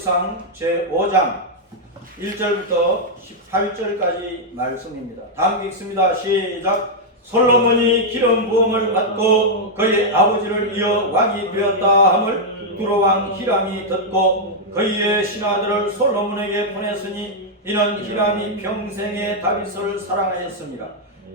상 제5장 1절부터 18절까지 말씀입니다. 다 함께 읽습니다. 시작. 솔로몬이 기름 부음을 받고 그의 아버지를 이어 왕이 되었다 함을 두로왕 히람이 듣고 그의 신하들을 솔로몬에게 보냈으니 이는 히람이 평생에 다윗을 사랑하였습니다.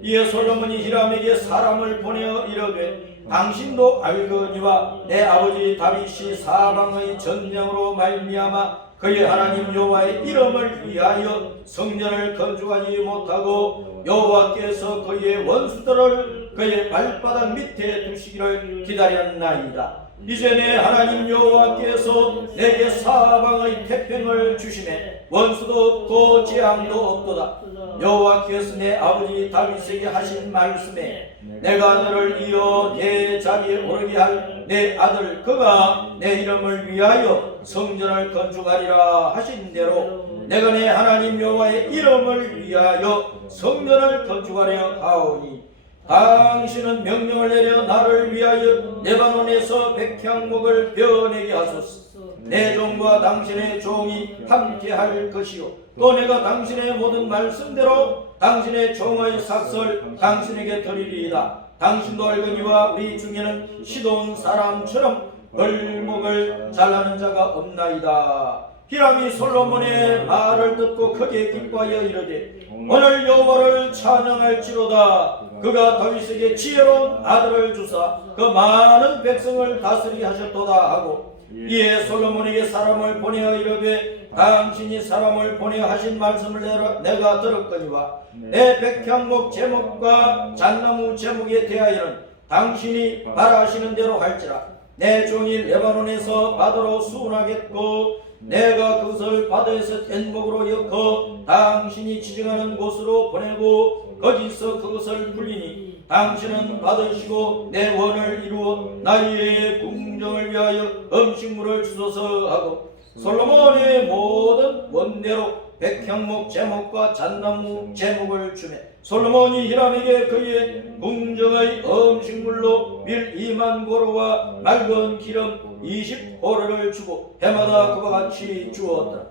이에 솔로몬이 히람에게 사람을 보내어 이르되 당신도 알거니와 내 아버지 다윗이 사방의 전쟁으로 말미암아 그의 하나님 여호와의 이름을 위하여 성전을 건축하지 못하고 여호와께서 그의 원수들을 그의 발바닥 밑에 두시기를 기다렸나이다. 이제 내 하나님 여호와께서 내게 사방의 태평을 주시매 원수도 없고 재앙도 없도다. 여호와께서 내 아버지 다윗에게 하신 말씀에 내가 너를 이어 내 자리에 오르게 할 내 아들 그가 내 이름을 위하여 성전을 건축하리라 하신 대로 내가 내 하나님 여호와의 이름을 위하여 성전을 건축하려 하오니 당신은 명령을 내려 나를 위하여 레바논에서 백향목을 베어내게 하소서. 내 종과 당신의 종이 함께 할 것이요 또 내가 당신의 모든 말씀대로 당신의 종의 삭설 당신에게 드리리이다. 당신도 알거니와 우리 중에는 시돈 사람처럼 벌목을 잘라는 자가 없나이다. 히람이 솔로몬의 말을 듣고 크게 기뻐하여 이르되 오늘 여호와를 찬양할지로다. 그가 다윗에게 지혜로운 아들을 주사 그 많은 백성을 다스리게 하셨도다 하고 이에 솔로몬에게 사람을 보내어 이르되 당신이 사람을 보내어 하신 말씀을 내가 들었거니와 내 백향목 제목과 잣나무 제목에 대하여는 당신이 말하시는 대로 할지라. 내 종이 레바논에서 바다로 수운하겠고 내가 그것을 바다에서 뗏목으로 엮어 당신이 지정하는 곳으로 보내고 거기서 그것을 불리니 당신은 받으시고 내 원을 이루어 나의 궁정을 위하여 음식물을 주소서 하고 솔로몬의 모든 원대로 백향목 제목과 잣나무 제목을 주매 솔로몬이 히람에게 그의 궁정의 음식물로 밀 2만 고로와 맑은 기름 20고로를 주고 해마다 그와 같이 주었다.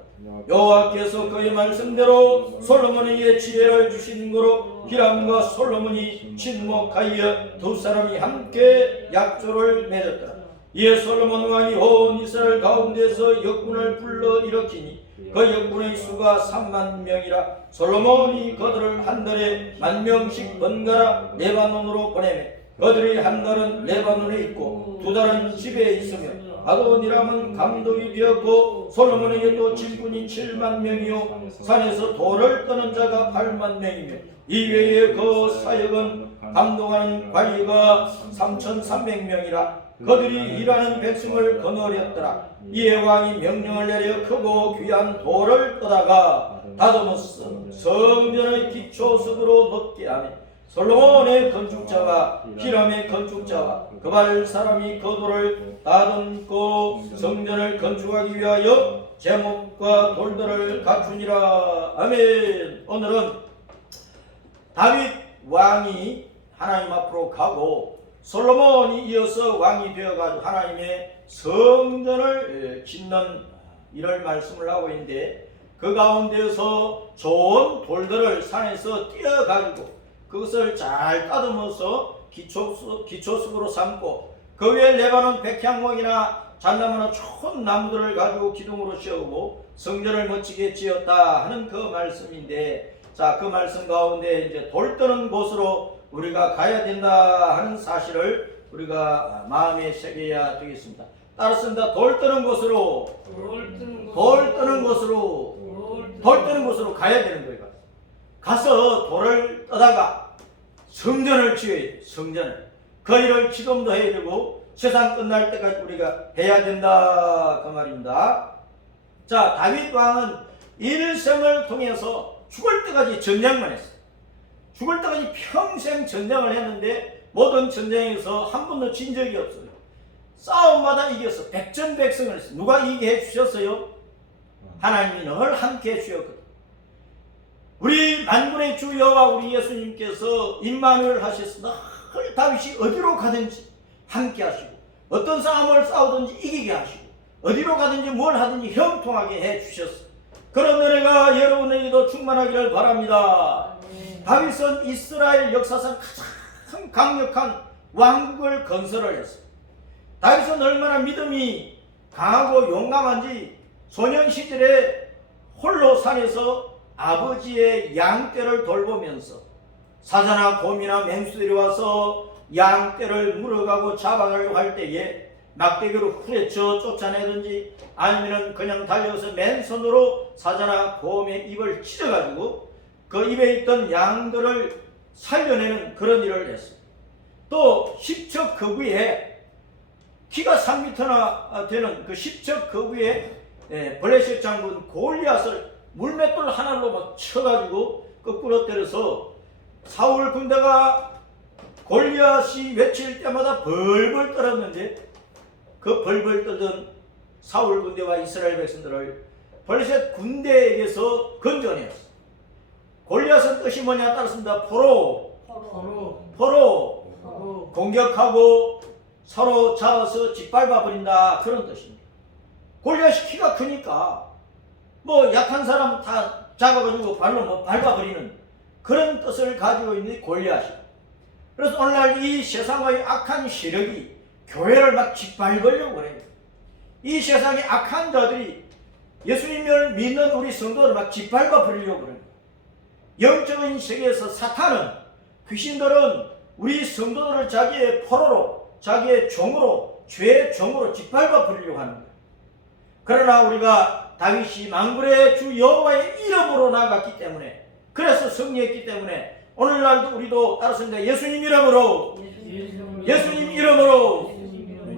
여호와께서 그의 말씀대로 솔로몬에게 지혜를 주신 거로 히람과 솔로몬이 친목하여 두 사람이 함께 약조를 맺었다. 이에 솔로몬 왕이 온 이스라엘 가운데서 역군을 불러 일으키니 그 역군의 수가 3만 명이라. 솔로몬이 그들을 한 달에 10,000명씩 번갈아 레바논으로 보내매 그들이 한 달은 레바논에 있고 두 달은 집에 있으며 아도니람은 감독이 되었고 솔로몬에게 또 질군이 7만 명이요 산에서 돌을 떠는 자가 8만 명이며 이외에 그 사역은 감독하는 관리가 3,300명이라. 그들이 일하는 백성을 거느렸더라. 이에 왕이 명령을 내려 크고 귀한 돌을 떠다가 다듬어서 성전의 기초석으로 놓게 하며 솔로몬의 건축자와 히람의 건축자와 그발 사람이 그 돌을 다듬고 성전을 건축하기 위하여 제목과 돌들을 갖추니라. 아멘. 오늘은 다윗 왕이 하나님 앞으로 가고 솔로몬이 이어서 왕이 되어가지고 하나님의 성전을 짓는 이런 말씀을 하고 있는데 그 가운데서 좋은 돌들을 산에서 띄어가지고 그것을 잘 따듬어서 기초석으로 삼고 그 위에 레바논 백향목이나 잣나무나 좋은 나무들을 가지고 기둥으로 세우고 성전을 멋지게 지었다 하는 그 말씀인데, 자, 그 말씀 가운데 이제 돌 뜨는 곳으로 우리가 가야 된다 하는 사실을 우리가 마음에 새겨야 되겠습니다. 따랐습니다. 돌 뜨는 곳으로 가야 되는 거예요. 가서 돌을 떠다가 성전을 지어야 돼. 성전을. 그 일을 지금도 해야 되고 세상 끝날 때까지 우리가 해야 된다 그 말입니다. 자, 다윗 왕은 일생을 통해서 죽을 때까지 전쟁만 했어요. 죽을 때까지 평생 전쟁을 했는데 모든 전쟁에서 한 번도 진 적이 없어요. 싸움마다 이겼어. 백전백승을 했어요. 누가 이기게 해주셨어요? 하나님이 늘 함께 해주셨거든. 우리 만군의 주 여호와 우리 예수님께서 임마누엘 하셔서 늘 다윗이 어디로 가든지 함께 하시고 어떤 싸움을 싸우든지 이기게 하시고 어디로 가든지 뭘 하든지 형통하게 해주셨어. 그런 은혜가 여러분에게도 충만하기를 바랍니다. 다윗은 이스라엘 역사상 가장 강력한 왕국을 건설을 했어. 다윗은 얼마나 믿음이 강하고 용감한지 소년 시절에 홀로 산에서 아버지의 양떼를 돌보면서 사자나 곰이나 맹수들이 와서 양떼를 물어가고 잡아가려고 할 때에 막대기로 후려쳐 쫓아내든지 아니면 그냥 달려서 맨손으로 사자나 곰의 입을 찢어가지고 그 입에 있던 양들을 살려내는 그런 일을 했어요. 또 십척 그 위에 키가 3m나 되는 그 십척 그 위에 블레셋 장군 골리앗을 물맷돌 하나로 막 쳐가지고 거꾸로 때려서 사울 군대가 골리앗이 외칠 때마다 벌벌 떨었는데 그 벌벌 떨던 사울 군대와 이스라엘 백성들을 블레셋 군대에게서 건져내었어. 골리앗은 뜻이 뭐냐 따랐습니다. 포로 공격하고 서로 잡아서 짓밟아 버린다 그런 뜻입니다. 골리앗이 키가 크니까 뭐 약한 사람 다 잡아가지고 발로 뭐 밟아버리는 그런 뜻을 가지고 있는 골리앗이. 그래서 오늘날 이 세상의 악한 세력이 교회를 막 짓밟으려고 그래요. 이 세상의 악한 자들이 예수님을 믿는 우리 성도들을 막 짓밟아 버리려고 그래요. 영적인 세계에서 사탄은, 귀신들은 우리 성도들을 자기의 포로로, 자기의 종으로, 죄의 종으로 짓밟아 버리려고 하는 거예요. 그러나 우리가 다윗이 만군의 주 여호와의 이름으로 나갔기 때문에, 그래서 승리했기 때문에 오늘날도 우리도 따르습니다. 예수님 이름으로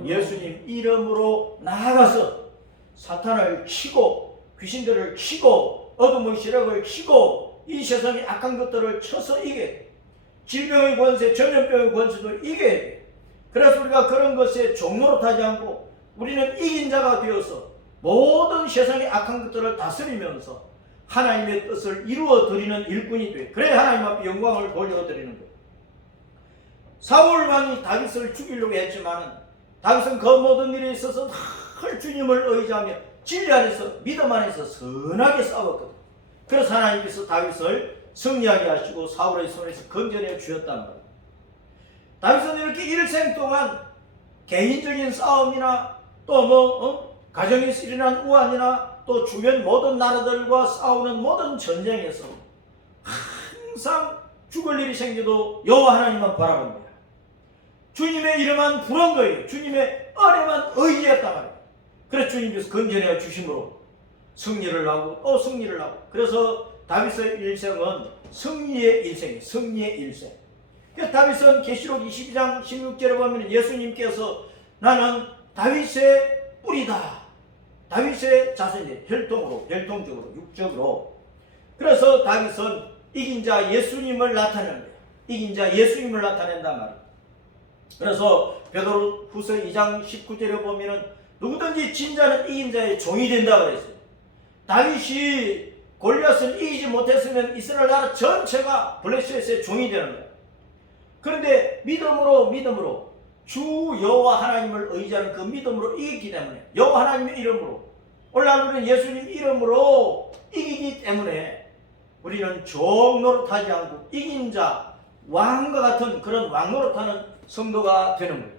예수님 이름으로 나아가서 사탄을 치고 귀신들을 치고 어둠의 세력을 치고 이 세상의 악한 것들을 쳐서 이게 질병의 권세, 전염병의 권세도 이게. 그래서 우리가 그런 것에 종노릇하지 않고 우리는 이긴 자가 되어서 모든 세상의 악한 것들을 다스리면서 하나님의 뜻을 이루어 드리는 일꾼이 돼. 그래 하나님 앞에 영광을 돌려드리는 거예요. 사울 왕이 다윗을 죽이려고 했지만 다윗은 그 모든 일에 있어서 늘 주님을 의지하며 진리 안에서 믿음 안에서 선하게 싸웠거든. 그래서 하나님께서 다윗을 승리하게 하시고 사울의 손에서 건져내 주셨단 말이에요. 다윗은 이렇게 일생 동안 개인적인 싸움이나 또 가정에서 일어난 우환이나 또 주변 모든 나라들과 싸우는 모든 전쟁에서 항상 죽을 일이 생겨도 여호와 하나님만 바라본 거예요. 주님의 이름만 부른 거예요. 주님의 은혜만 의지했단 말이에요. 그래서 주님께서 건져내 주심으로 승리를 하고 또 승리를 하고. 그래서 다윗의 일생은 승리의 일생이에요. 승리의 일생. 그래서 다윗은 계시록 22장 16절에 보면 예수님께서 나는 다윗의 뿌리다. 다윗의 자손이 혈통적으로 육적으로. 그래서 다윗은 이긴 자 예수님을 나타내는 거예요. 이긴 자 예수님을 나타낸단 말이에요. 그래서 베드로후서 2장 19절에 보면은 누구든지 진 자는 이긴 자의 종이 된다 그랬어요. 다윗이 골리앗을 이기지 못했으면 이스라엘 나라 전체가 블레셋의 종이 되는 거예요. 그런데 믿음으로 주 여호와 하나님을 의지하는 그 믿음으로 이기기 때문에, 여호와 하나님의 이름으로, 오늘날 우리는 예수님 이름으로 이기기 때문에 우리는 종 노릇하지 않고 이긴 자, 왕과 같은 그런 왕 노릇하는 성도가 되는 거예요.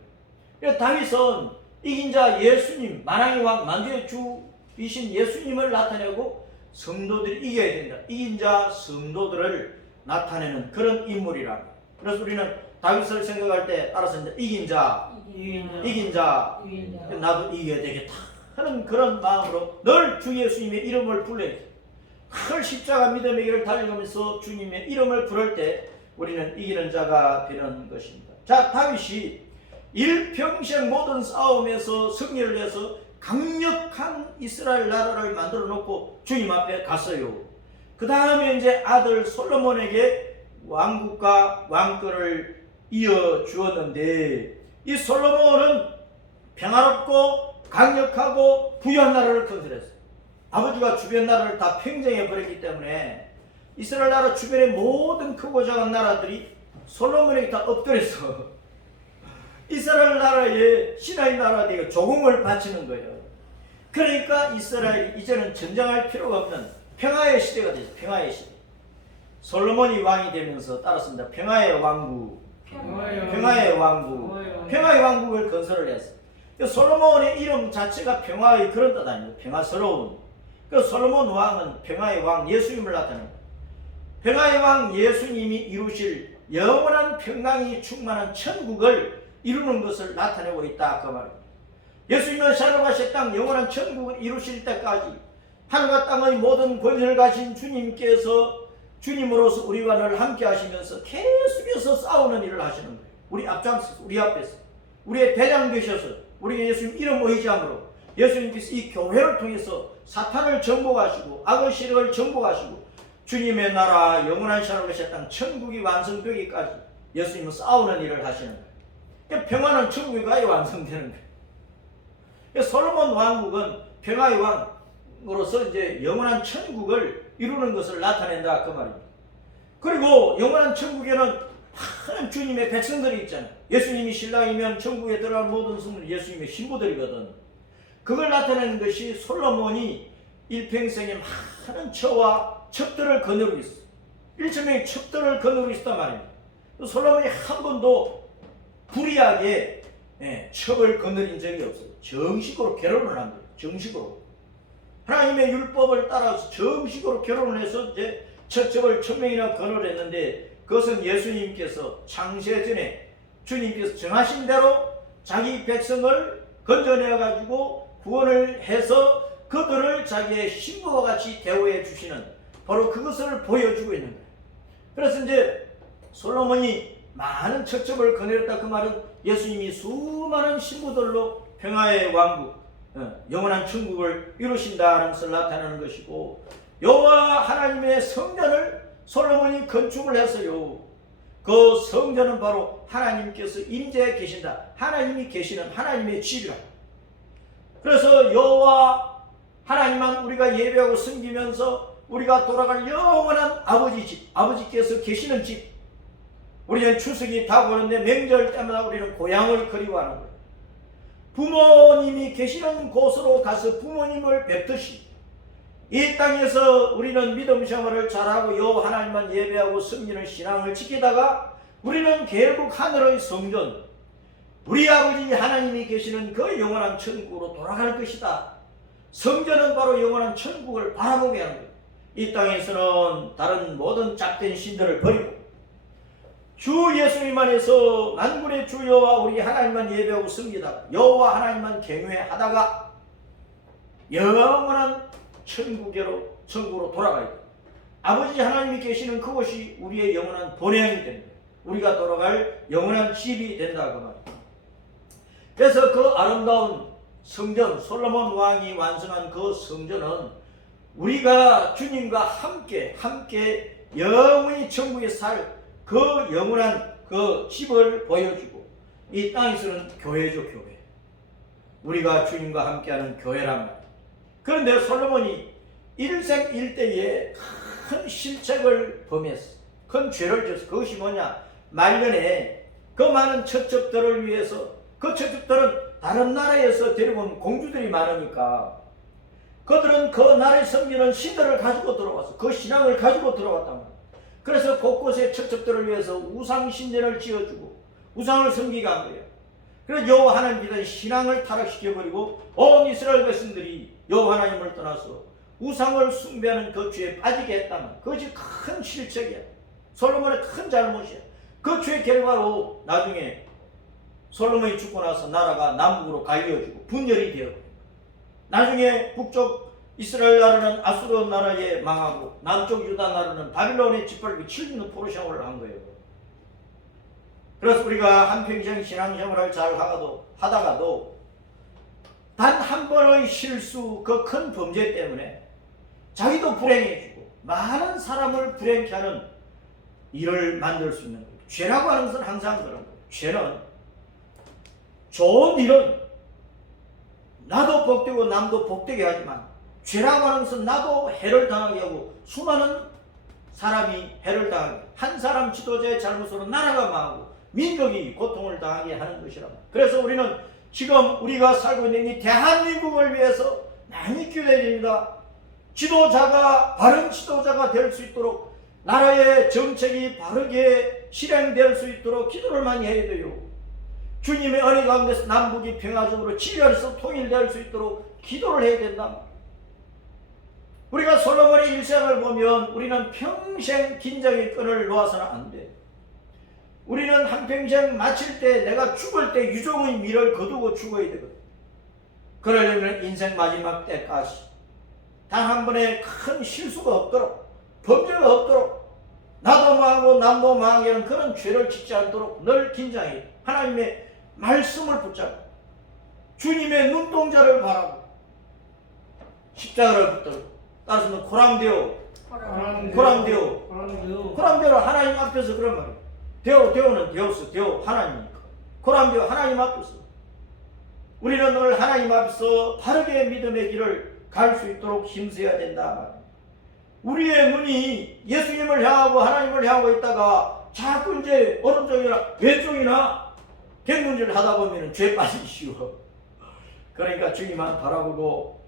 그래서 다윗은 이긴 자 예수님, 만왕의 왕, 만주의 주이신 예수님을 나타내고 성도들이 이겨야 된다. 이긴 자 성도들을 나타내는 그런 인물이라. 그래서 우리는 다윗을 생각할 때 따라서 이긴 자, 나도 이겨야 되겠다 하는 그런 마음으로 늘 주 예수님의 이름을 불러야 돼. 늘 십자가 믿음의 길을 달려가면서 주님의 이름을 부를 때 우리는 이기는 자가 되는 것입니다. 자, 다윗이 일평생 모든 싸움에서 승리를 해서 강력한 이스라엘 나라를 만들어 놓고 주님 앞에 갔어요. 그 다음에 이제 아들 솔로몬에게 왕국과 왕권을 이어 주었는데, 이 솔로몬은 평화롭고 강력하고 부유한 나라를 건설했어요. 아버지가 주변 나라를 다 평정해 버렸기 때문에 이스라엘 나라 주변의 모든 크고 작은 나라들이 솔로몬에게 다 엎드렸어. 이스라엘 나라에 신하의 나라에게 조공을 바치는 거예요. 그러니까 이스라엘이 이제는 전쟁할 필요가 없는 평화의 시대가 되죠. 평화의 시대. 솔로몬이 왕이 되면서 따랐습니다. 평화의 왕국. 평화의 왕국. 평화의 왕국을 건설을 했어요. 솔로몬의 이름 자체가 평화의 그런 뜻 아니에요. 평화스러운. 그 솔로몬 왕은 평화의 왕 예수님을 나타냅니다. 평화의 왕 예수님이 이루실 영원한 평강이 충만한 천국을 이루는 것을 나타내고 있다 그 말입니다. 예수님은 샤로가시 땅 영원한 천국을 이루실 때까지 하늘과 땅의 모든 권위를 가진 주님께서 주님으로서 우리와 늘 함께 하시면서 계속해서 싸우는 일을 하시는 거예요. 우리 앞장서서 우리 앞에서 우리의 대장 되셔서 우리 예수님 이름 의지함으로 예수님께서 이 교회를 통해서 사탄을 정복하시고 악의 세력을 정복하시고 주님의 나라 영원한 샤로가시 땅 천국이 완성되기까지 예수님은 싸우는 일을 하시는 거예요. 평화는 천국에 가야 완성되는 거예요. 솔로몬 왕국은 평화의 왕으로서 이제 영원한 천국을 이루는 것을 나타낸다 그 말입니다. 그리고 영원한 천국에는 많은 주님의 백성들이 있잖아요. 예수님이 신랑이면 천국에 들어갈 모든 성들이 예수님의 신부들이거든. 그걸 나타내는 것이 솔로몬이 일평생에 많은 처와 첩들을 거느리고 있어. 일천명의 첩들을 거느리고 있었단 말입니다. 솔로몬이 한 번도 불의하게 첩을 거느린 적이 없어요. 정식으로 결혼을 한 거예요. 정식으로. 하나님의 율법을 따라서 정식으로 결혼을 해서 이제 첩을 1000명이나 거느렸는데 그것은 예수님께서 창세전에 주님께서 정하신 대로 자기 백성을 건져내 가지고 구원을 해서 그들을 자기의 신부와 같이 대우해 주시는 바로 그것을 보여주고 있는 거예요. 그래서 이제 솔로몬이 많은 첩을 거느렸다 그 말은 예수님이 수많은 신부들로 평화의 왕국 영원한 천국을 이루신다는 것을 나타내는 것이고 여호와 하나님의 성전을 솔로몬이 건축을 했어요. 그 성전은 바로 하나님께서 임재해 계신다. 하나님이 계시는 하나님의 집이라. 그래서 여호와 하나님만 우리가 예배하고 섬기면서 우리가 돌아갈 영원한 아버지 집, 아버지께서 계시는 집. 우리는 추석이 다가오는데 명절 때마다 우리는 고향을 그리워하는 거예요. 부모님이 계시는 곳으로 가서 부모님을 뵙듯이 이 땅에서 우리는 믿음 생활을 잘하고 여호와 하나님만 예배하고 섬기는 신앙을 지키다가 우리는 결국 하늘의 성전, 우리 아버지 하나님이 계시는 그 영원한 천국으로 돌아갈 것이다. 성전은 바로 영원한 천국을 바라보게 하는 거예요. 이 땅에서는 다른 모든 짝된 신들을 버리고 주 예수님 안에서 만군의 주 여호와 우리 하나님만 예배하고 섬기다가 여호와 하나님만 경외하다가 영원한 천국으로 돌아가야 돼요. 아버지 하나님이 계시는 그곳이 우리의 영원한 본향이 됩니다. 우리가 돌아갈 영원한 집이 된다 그 말이에요. 그래서 그 아름다운 성전, 솔로몬 왕이 완성한 그 성전은 우리가 주님과 함께 영원히 천국에 살 그 영원한 그 집을 보여주고 이 땅에서는 교회죠, 교회. 우리가 주님과 함께하는 교회란 말이에요. 그런데 솔로몬이 일생일대에 큰 실책을 범했어. 큰 죄를 졌어. 그것이 뭐냐? 말년에 그 많은 첩들을 위해서 그 첩들은 다른 나라에서 데려온 공주들이 많으니까 그들은 그 나라에 섬기는 신들을 가지고 들어왔어. 그 신앙을 가지고 들어왔단 말이야. 그래서 곳곳에 첩들을 위해서 우상 신전을 지어주고 우상을 섬기게 한 거예요. 그래서 여호와 하나님 믿는 신앙을 타락시켜버리고 온 이스라엘 백성들이 여호와 하나님을 떠나서 우상을 숭배하는 그 죄에 빠지게 했다면 그것이 큰 실책이야. 솔로몬의 큰 잘못이야. 그 죄 결과로 나중에 솔로몬이 죽고 나서 나라가 남북으로 갈려지고 분열이 되어 나중에 북쪽 이스라엘 나라는 아수르 나라에 망하고 남쪽 유다 나라는 바빌론에 짓밟고 7년 포로생활을 한 거예요. 그래서 우리가 한평생 신앙생활을 잘 하다가도 단 한 번의 실수, 그 큰 범죄 때문에 자기도 불행해지고 많은 사람을 불행케 하는 일을 만들 수 있는 거예요. 죄라고 하는 것은 항상 그런 거예요. 죄는 좋은 일은 나도 복되고 남도 복되게 하지만 죄라고 하는 것은 나도 해를 당하게 하고 수많은 사람이 해를 당하게 한 사람 지도자의 잘못으로 나라가 망하고 민족이 고통을 당하게 하는 것이란 말이에요. 그래서 우리는 지금 우리가 살고 있는 이 대한민국을 위해서 많이 기도해야 됩니다. 지도자가 바른 지도자가 될 수 있도록 나라의 정책이 바르게 실행될 수 있도록 기도를 많이 해야 돼요. 주님의 은혜 가운데서 남북이 평화적으로 지면에서 통일될 수 있도록 기도를 해야 된다. 우리가 솔로몬의 일생을 보면 우리는 평생 긴장의 끈을 놓아서는 안 돼. 우리는 한평생 마칠 때 내가 죽을 때 유종의 미를 거두고 죽어야 되거든. 그러려면 인생 마지막 때까지 단 한 번의 큰 실수가 없도록, 범죄가 없도록, 나도 망하고 남도 망하게 하는 그런 죄를 짓지 않도록 늘 긴장해. 하나님의 말씀을 붙잡고 주님의 눈동자를 바라고 십자가를 붙들고, 따라서 고람되어 하나님 앞에서 그런 말이에요. 되어는 되었어. 되어 하나님이니까. 고람되어 하나님 앞에서 우리는 늘 하나님 앞에서 바르게 믿음의 길을 갈 수 있도록 힘써야 된다. 우리의 눈이 예수님을 향하고 하나님을 향하고 있다가 자꾸 이제 오른쪽이나 왼쪽이나 갱문질을 하다 보면 죄 빠지기 쉬워. 그러니까 주님만 바라보고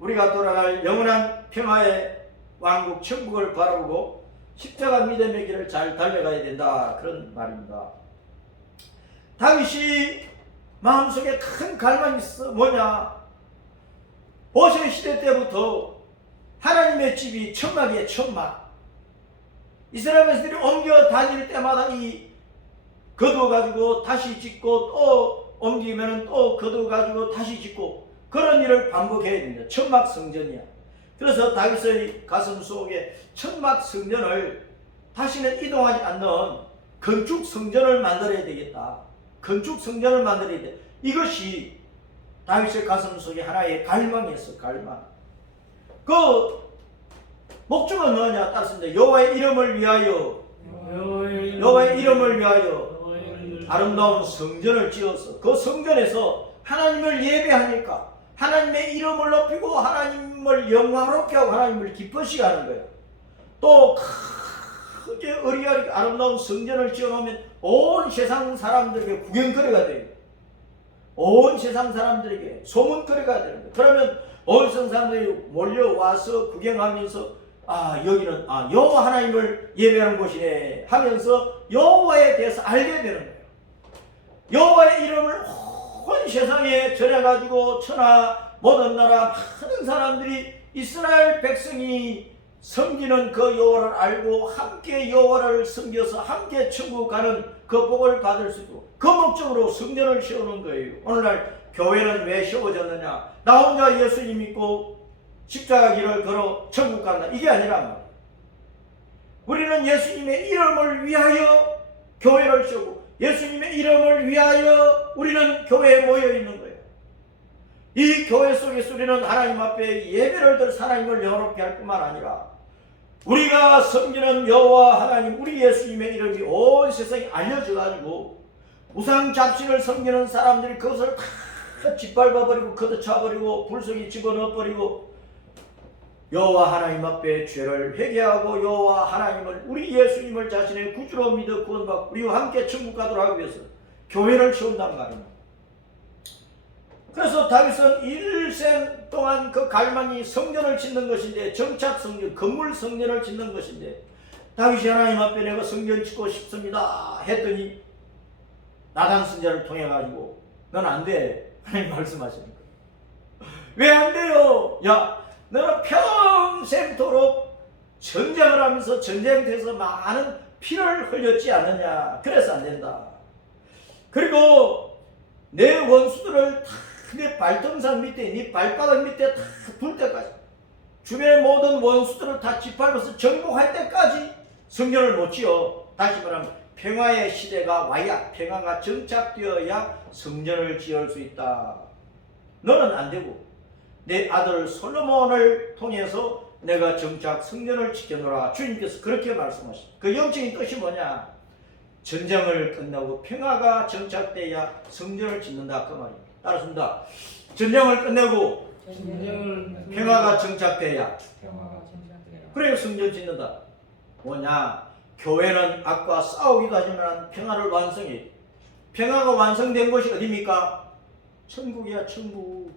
우리가 돌아갈 영원한 평화의 왕국 천국을 바라보고 십자가 믿음의 길을 잘 달려가야 된다. 그런 말입니다. 다윗이 마음속에 큰 갈망이 있어. 뭐냐? 모세 시대 때부터 하나님의 집이 천막이에요. 천막. 이스라엘 백성들이 옮겨 다닐 때마다 이 거두어가지고 다시 짓고 또 옮기면 또 거두어가지고 다시 짓고 그런 일을 반복해야 됩니다. 천막 성전이야. 그래서 다윗의 가슴 속에 천막 성전을 다시는 이동하지 않는 건축 성전을 만들어야 되겠다. 건축 성전을 만들어야 돼. 이것이 다윗의 가슴 속에 하나의 갈망이었어. 갈망. 그 목적은 뭐냐? 따라서 여호와의 이름을 위하여 아름다운 성전을 지어서 그 성전에서 하나님을 예배하니까 하나님의 이름을 높이고 하나님을 영광롭게 하고 하나님을 기쁘시게 하는 거예요. 또 크게 의리하게 아름다운 성전을 지어놓으면 온 세상 사람들에게 구경거리가 돼요. 온 세상 사람들에게 소문거리가 되는 거예요. 그러면 온 세상 사람들이 몰려와서 구경하면서 여기는 여호와 하나님을 예배하는 곳이네 하면서 여호와에 대해서 알게 되는 거예요. 여호와의 이름을 온 세상에 전해가지고 천하 모든 나라 많은 사람들이 이스라엘 백성이 섬기는 그 여호와를 알고 함께 여호와를 섬겨서 함께 천국 가는 그 복을 받을 수 있고 그 목적으로 성전을 세우는 거예요. 오늘날 교회는 왜 세워졌느냐? 나 혼자 예수님 믿고 십자가 길을 걸어 천국 간다. 이게 아니란 말이에요. 우리는 예수님의 이름을 위하여 교회를 세우고 예수님의 이름을 위하여 우리는 교회에 모여 있는 거예요. 이 교회 속에서 우리는 하나님 앞에 예배를 드려 하나님을 영화롭게 할 뿐만 아니라 우리가 섬기는 여호와 하나님 우리 예수님의 이름이 온 세상에 알려져 가지고 우상 잡신을 섬기는 사람들이 그것을 다 짓밟아버리고 걷어차버리고 불속에 집어넣어버리고 여호와 하나님 앞에 죄를 회개하고 여호와 하나님을 우리 예수님을 자신의 구주로 믿어 구원받고 우리와 함께 천국 가도록 하기 위해서 교회를 세운단 말입니다. 그래서 다윗은 일생 동안 그 갈망이 성전을 짓는 것인데 정착 성전, 건물 성전을 짓는 것인데 다윗이 하나님 앞에 내가 성전 짓고 싶습니다 했더니 나단 선지자를 통해 가지고 넌 안 돼. 하나님 말씀하시는 거예요. 왜 안 돼요? 야, 너는 평생토록 전쟁을 하면서 전쟁터에서 많은 피를 흘렸지 않느냐. 그래서 안 된다. 그리고 내 원수들을 다 내 발등상 밑에 네 발바닥 밑에 다 둘 때까지 주변의 모든 원수들을 다 짓밟아서 정복할 때까지 성전을 못 지어. 다시 말하면 평화의 시대가 와야 평화가 정착되어야 성전을 지을 수 있다. 너는 안 되고 내 아들 솔로몬을 통해서 내가 정착 성전을 지켜놓으라. 주님께서 그렇게 말씀하십니다. 그 영적인 뜻이 뭐냐? 전쟁을 끝내고 평화가 정착돼야 성전을 짓는다 그 말입니다. 따라습니다. 전쟁을 끝내고 평화가 정착돼야 그래야 성전 짓는다. 뭐냐? 교회는 악과 싸우기도 하지만 평화를 완성해. 평화가 완성된 곳이 어디입니까? 천국이야. 천국.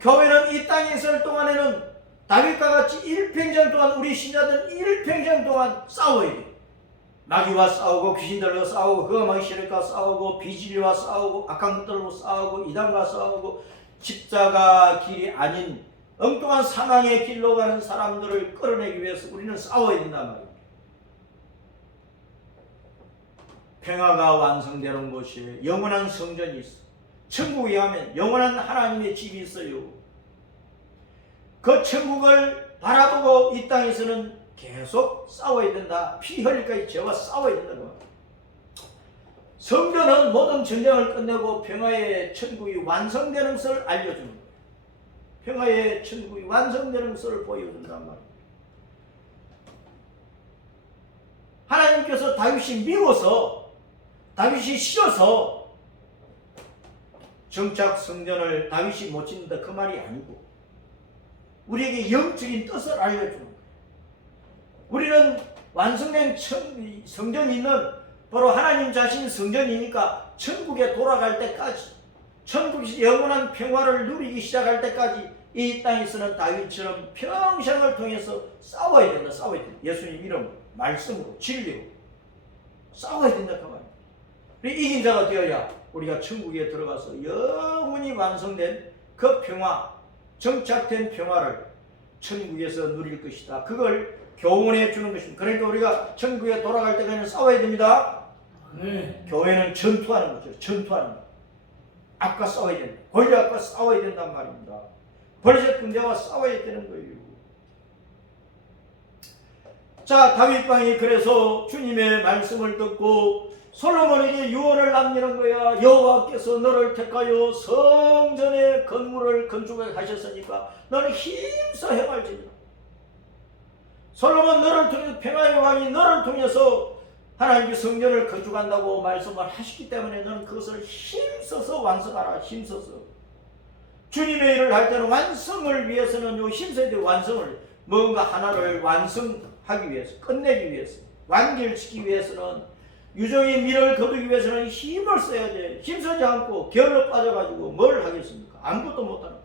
교회는 이 땅에 있을 동안에는 다윗과 같이 일평생 동안 우리 신자들은 일평생 동안 싸워야 돼. 마귀와 싸우고 귀신들과 싸우고 흑암의 세력과 싸우고 비진리와 싸우고 악한 것들과 싸우고 이단과 싸우고 십자가 길이 아닌 엉뚱한 사망의 길로 가는 사람들을 끌어내기 위해서 우리는 싸워야 된단 말입니다. 평화가 완성되는 곳에 영원한 성전이 있어. 천국에 가면 영원한 하나님의 집이 있어요. 그 천국을 바라보고 이 땅에서는 계속 싸워야 된다. 피 흘릴까지 죄와 싸워야 된다. 성전은 모든 전쟁을 끝내고 평화의 천국이 완성되는 것을 알려주는 거예요. 평화의 천국이 완성되는 것을 보여준단 말이에요. 하나님께서 다윗이 미워서, 다윗이 싫어서 정착 성전을 다윗이 못 짓는다 그 말이 아니고 우리에게 영적인 뜻을 알려주는 거예요. 우리는 완성된 성전이 있는 바로 하나님 자신 성전이니까 천국에 돌아갈 때까지, 천국에서 영원한 평화를 누리기 시작할 때까지 이 땅에서는 다윗처럼 평생을 통해서 싸워야 된다. 싸워야 된다. 예수님 이름, 말씀으로, 진리로 싸워야 된다 그 말이에요. 이긴 자가 되어야 우리가 천국에 들어가서 영원히 완성된 그 평화, 정착된 평화를 천국에서 누릴 것이다. 그걸 교훈해 주는 것입니다. 그러니까 우리가 천국에 돌아갈 때까지는 싸워야 됩니다. 네. 교회는 전투하는 거죠. 전투하는 거. 악과 싸워야 된다. 권력과 싸워야 된단 말입니다. 벌셋 군대와 싸워야 되는 거예요. 자, 다윗 왕이 그래서 주님의 말씀을 듣고 솔로몬에게 유언을 남기는 거야. 여호와께서 너를 택하여 성전의 건물을 건축하게 하셨으니까 너는 힘써 행할지니라. 솔로몬 너를 통해서 평화의 왕이 너를 통해서 하나님의 성전을 건축한다고 말씀을 하셨기 때문에 너는 그것을 힘써서 완성하라. 힘써서. 주님의 일을 할 때는 완성을 위해서는 힘써야 돼. 완성을. 뭔가 하나를 완성하기 위해서, 끝내기 위해서, 완결시키기 위해서는 유종의 미를 거두기 위해서는 힘을 써야 돼. 힘쓰지 않고 게을러 빠져가지고 뭘 하겠습니까? 아무것도 못하는 거야.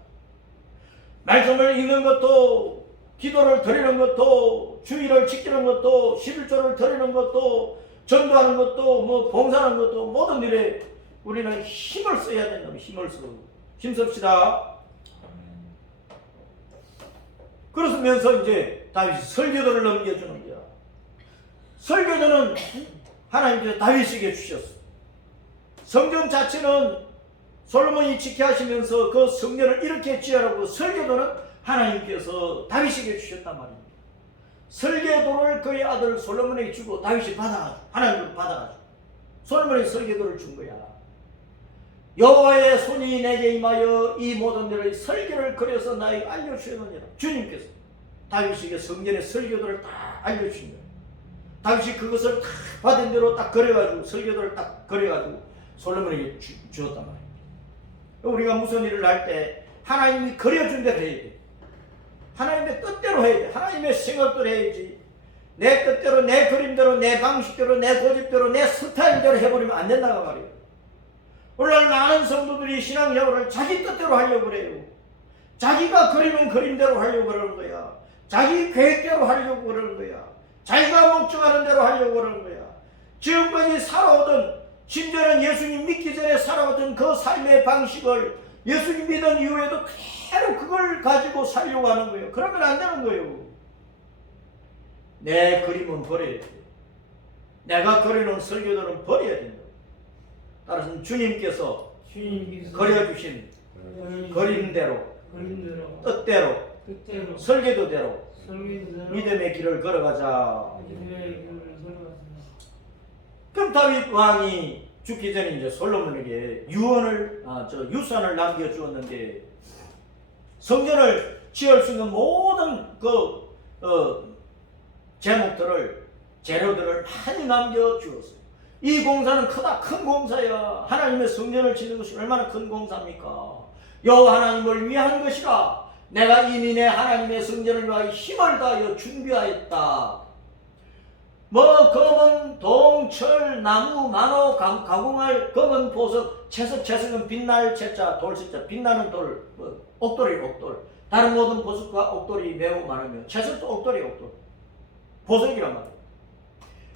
말씀을 읽는 것도, 기도를 드리는 것도, 주의를 지키는 것도, 11조를 드리는 것도, 전도하는 것도, 뭐 봉사하는 것도 모든 일에 우리는 힘을 써야 된다. 힘을 써. 힘씁시다. 그러면서 이제 다윗이 설교도를 넘겨주는 거야. 설교도는 하나님께서 다윗에게 주셨어. 성전 자체는 솔로몬이 지켜 하시면서 그 성전을 이렇게 지으라고 설교도는 하나님께서 다윗에게 주셨단 말입니다. 설교도를 그의 아들 솔로몬에게 주고 다윗이 받아가지고 하나님을 받아가지고 솔로몬이 설교도를 준 거야. 여호와의 손이 내게 임하여 이 모든 일을 설교를 그려서 나에게 알려주셨느니라. 주님께서 다윗에게 성전의 설교도를 다 알려주신 거야. 다윗이 그것을 다 받은 대로 딱 그려가지고 설교도를 딱 그려가지고 솔로몬에게 주었단 말이야. 우리가 무슨 일을 할 때 하나님이 그려준 대로 해야 돼. 하나님의 뜻대로 해야 돼. 하나님의 생각대로 해야지. 내 뜻대로, 내 그림대로, 내 방식대로, 내 고집대로, 내 스타일대로 해버리면 안 된다고 말이에요. 오늘날 많은 성도들이 신앙생활을 자기 뜻대로 하려고 그래요. 자기가 그리는 그림대로 하려고 그러는 거야. 자기 계획대로 하려고 그러는 거야. 자기가 목적하는 대로 하려고 그러는 거야. 지금까지 살아오던, 심지어는 예수님 믿기 전에 살아오던 그 삶의 방식을 예수님 믿은 이후에도 그대로 그걸 가지고 살려고 하는 거예요. 그러면 안 되는 거예요. 내 그림은 버려야 돼. 내가 그리는 설교들은 버려야 된다. 따라서 주님께서 그려주신 그림대로, 뜻대로, 설계도대로 믿음의 길을 걸어가자. 그럼 다윗 왕이 죽기 전에 이제 솔로몬에게 유산을 남겨주었는데 성전을 지을 수 있는 모든 제목들을, 재료들을 많이 남겨주었어요. 이 공사는 크다. 큰 공사야. 하나님의 성전을 짓는 것이 얼마나 큰 공사입니까? 여호와 하나님을 위한 것이라. 내가 이미 내 하나님의 성전을 위하여 힘을 다하여 준비하였다. 검은 동, 철, 나무, 만호, 가공할 검은 보석, 채석은 빛날 채자, 돌채자, 빛나는 돌, 옥돌이 옥돌. 다른 모든 보석과 옥돌이 매우 많으며 채석도 옥돌이 옥돌. 보석이란 말이에요.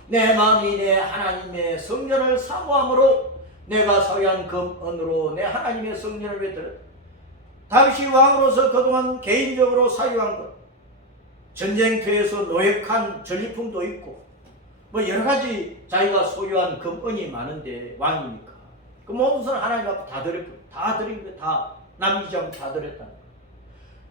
내 마음이 내 하나님의 성전을 사모함으로 내가 사유한 금은으로 내 하나님의 성전을 베들었다. 다윗이 왕으로서 그동안 개인적으로 사유한 것, 전쟁터에서 노획한 전리품도 있고 뭐 여러가지 자기가 소유한 금은이 많은데 왕이니까 그 모든 것을 하나님 앞에 다 드린 거예요. 다 남기지 않고 다 드렸다는 거예요.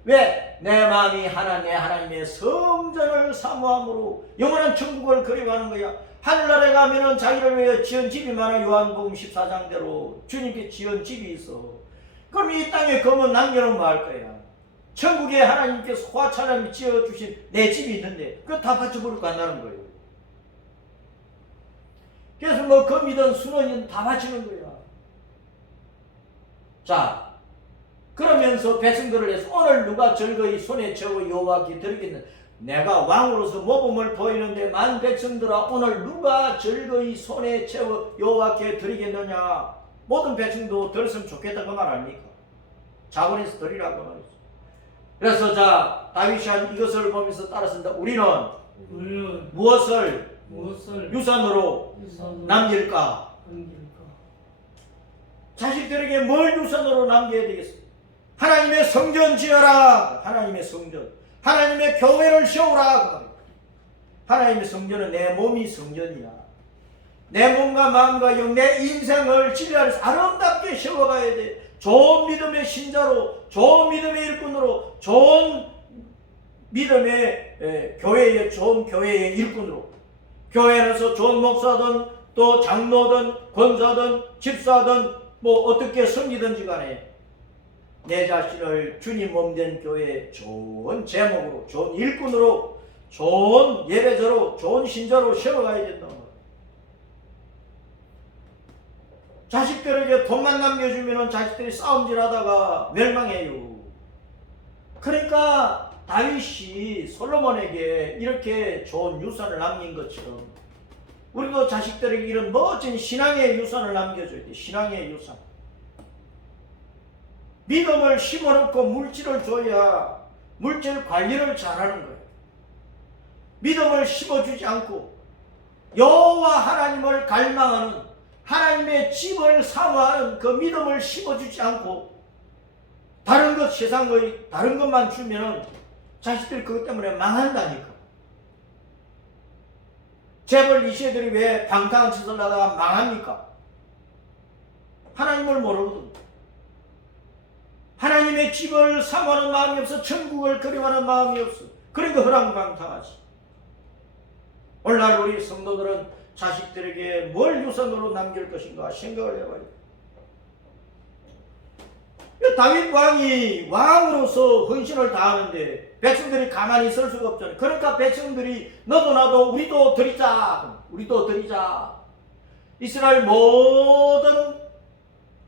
왜? 내 마음이 내 하나님의 성전을 사모함으로 영원한 천국을 그리워하는 거야. 하늘나라에 가면은 자기를 위해 지은 집이 많아. 요한복음 14장대로 주님께 지은 집이 있어. 그럼 이 땅에 금은 남겨놓으면 뭐 할 거야? 천국에 하나님께서 화차량이 지어주신 내 집이 있는데 그거 다 바쳐버리고 간다는 거예요. 그래서 뭐 금이든 순원이든 다 바치는 거야. 자, 그러면서 백성들을 해서 오늘 누가 즐거이 손에 채워 여호와께 드리겠는, 내가 왕으로서 모범을 보이는데 만 백성들아 오늘 누가 즐거이 손에 채워 여호와께 드리겠느냐. 모든 백성도 들었으면 좋겠다 그 말 아닙니까? 자원해서 드리라고 말했어. 그래서 자 다윗이 한 이것을 보면서 따랐습니다. 우리는 무엇을 유산으로 남길까? 자식들에게 뭘 유산으로 남겨야 되겠어? 하나님의 성전 지어라. 하나님의 성전, 하나님의 교회를 세우라. 하나님의 성전은 내 몸이 성전이야. 내 몸과 마음과 영, 내 인생을 진리안에서 아름답게 세워가야 돼. 좋은 믿음의 신자로, 좋은 믿음의 일꾼으로, 좋은 믿음의 교회의 좋은 교회의 일꾼으로, 교회에서 좋은 목사든 또 장로든 권사든 집사든 뭐 어떻게 섬기든지 간에 내 자신을 주님 몸된 교회의 좋은 제목으로, 좋은 일꾼으로, 좋은 예배자로, 좋은 신자로 세워가야 된다. 자식들에게 돈만 남겨주면 자식들이 싸움질하다가 멸망해요. 그러니까 다윗이 솔로몬에게 이렇게 좋은 유산을 남긴 것처럼 우리도 자식들에게 이런 멋진 신앙의 유산을 남겨줘야 돼. 신앙의 유산. 믿음을 심어놓고 물질을 줘야 물질 관리를 잘하는 거예요. 믿음을 심어주지 않고 여호와 하나님을 갈망하는, 하나님의 집을 사모하는 그 믿음을 심어주지 않고 다른 것, 세상의 다른 것만 주면은 자식들이 그것 때문에 망한다니까. 재벌 이세들이 왜 방탕한 짓을 하다가 망합니까? 하나님을 모르거든. 하나님의 집을 사모하는 마음이 없어. 천국을 그리워하는 마음이 없어. 그러니까 허랑방탕하지. 오늘날 우리 성도들은 자식들에게 뭘 유산으로 남길 것인가 생각을 해봐요. 다윗 왕이 왕으로서 헌신을 다하는데 백성들이 가만히 있을 수가 없잖아요. 그러니까 백성들이 너도 나도 우리도 드리자. 우리도 드리자. 이스라엘 모든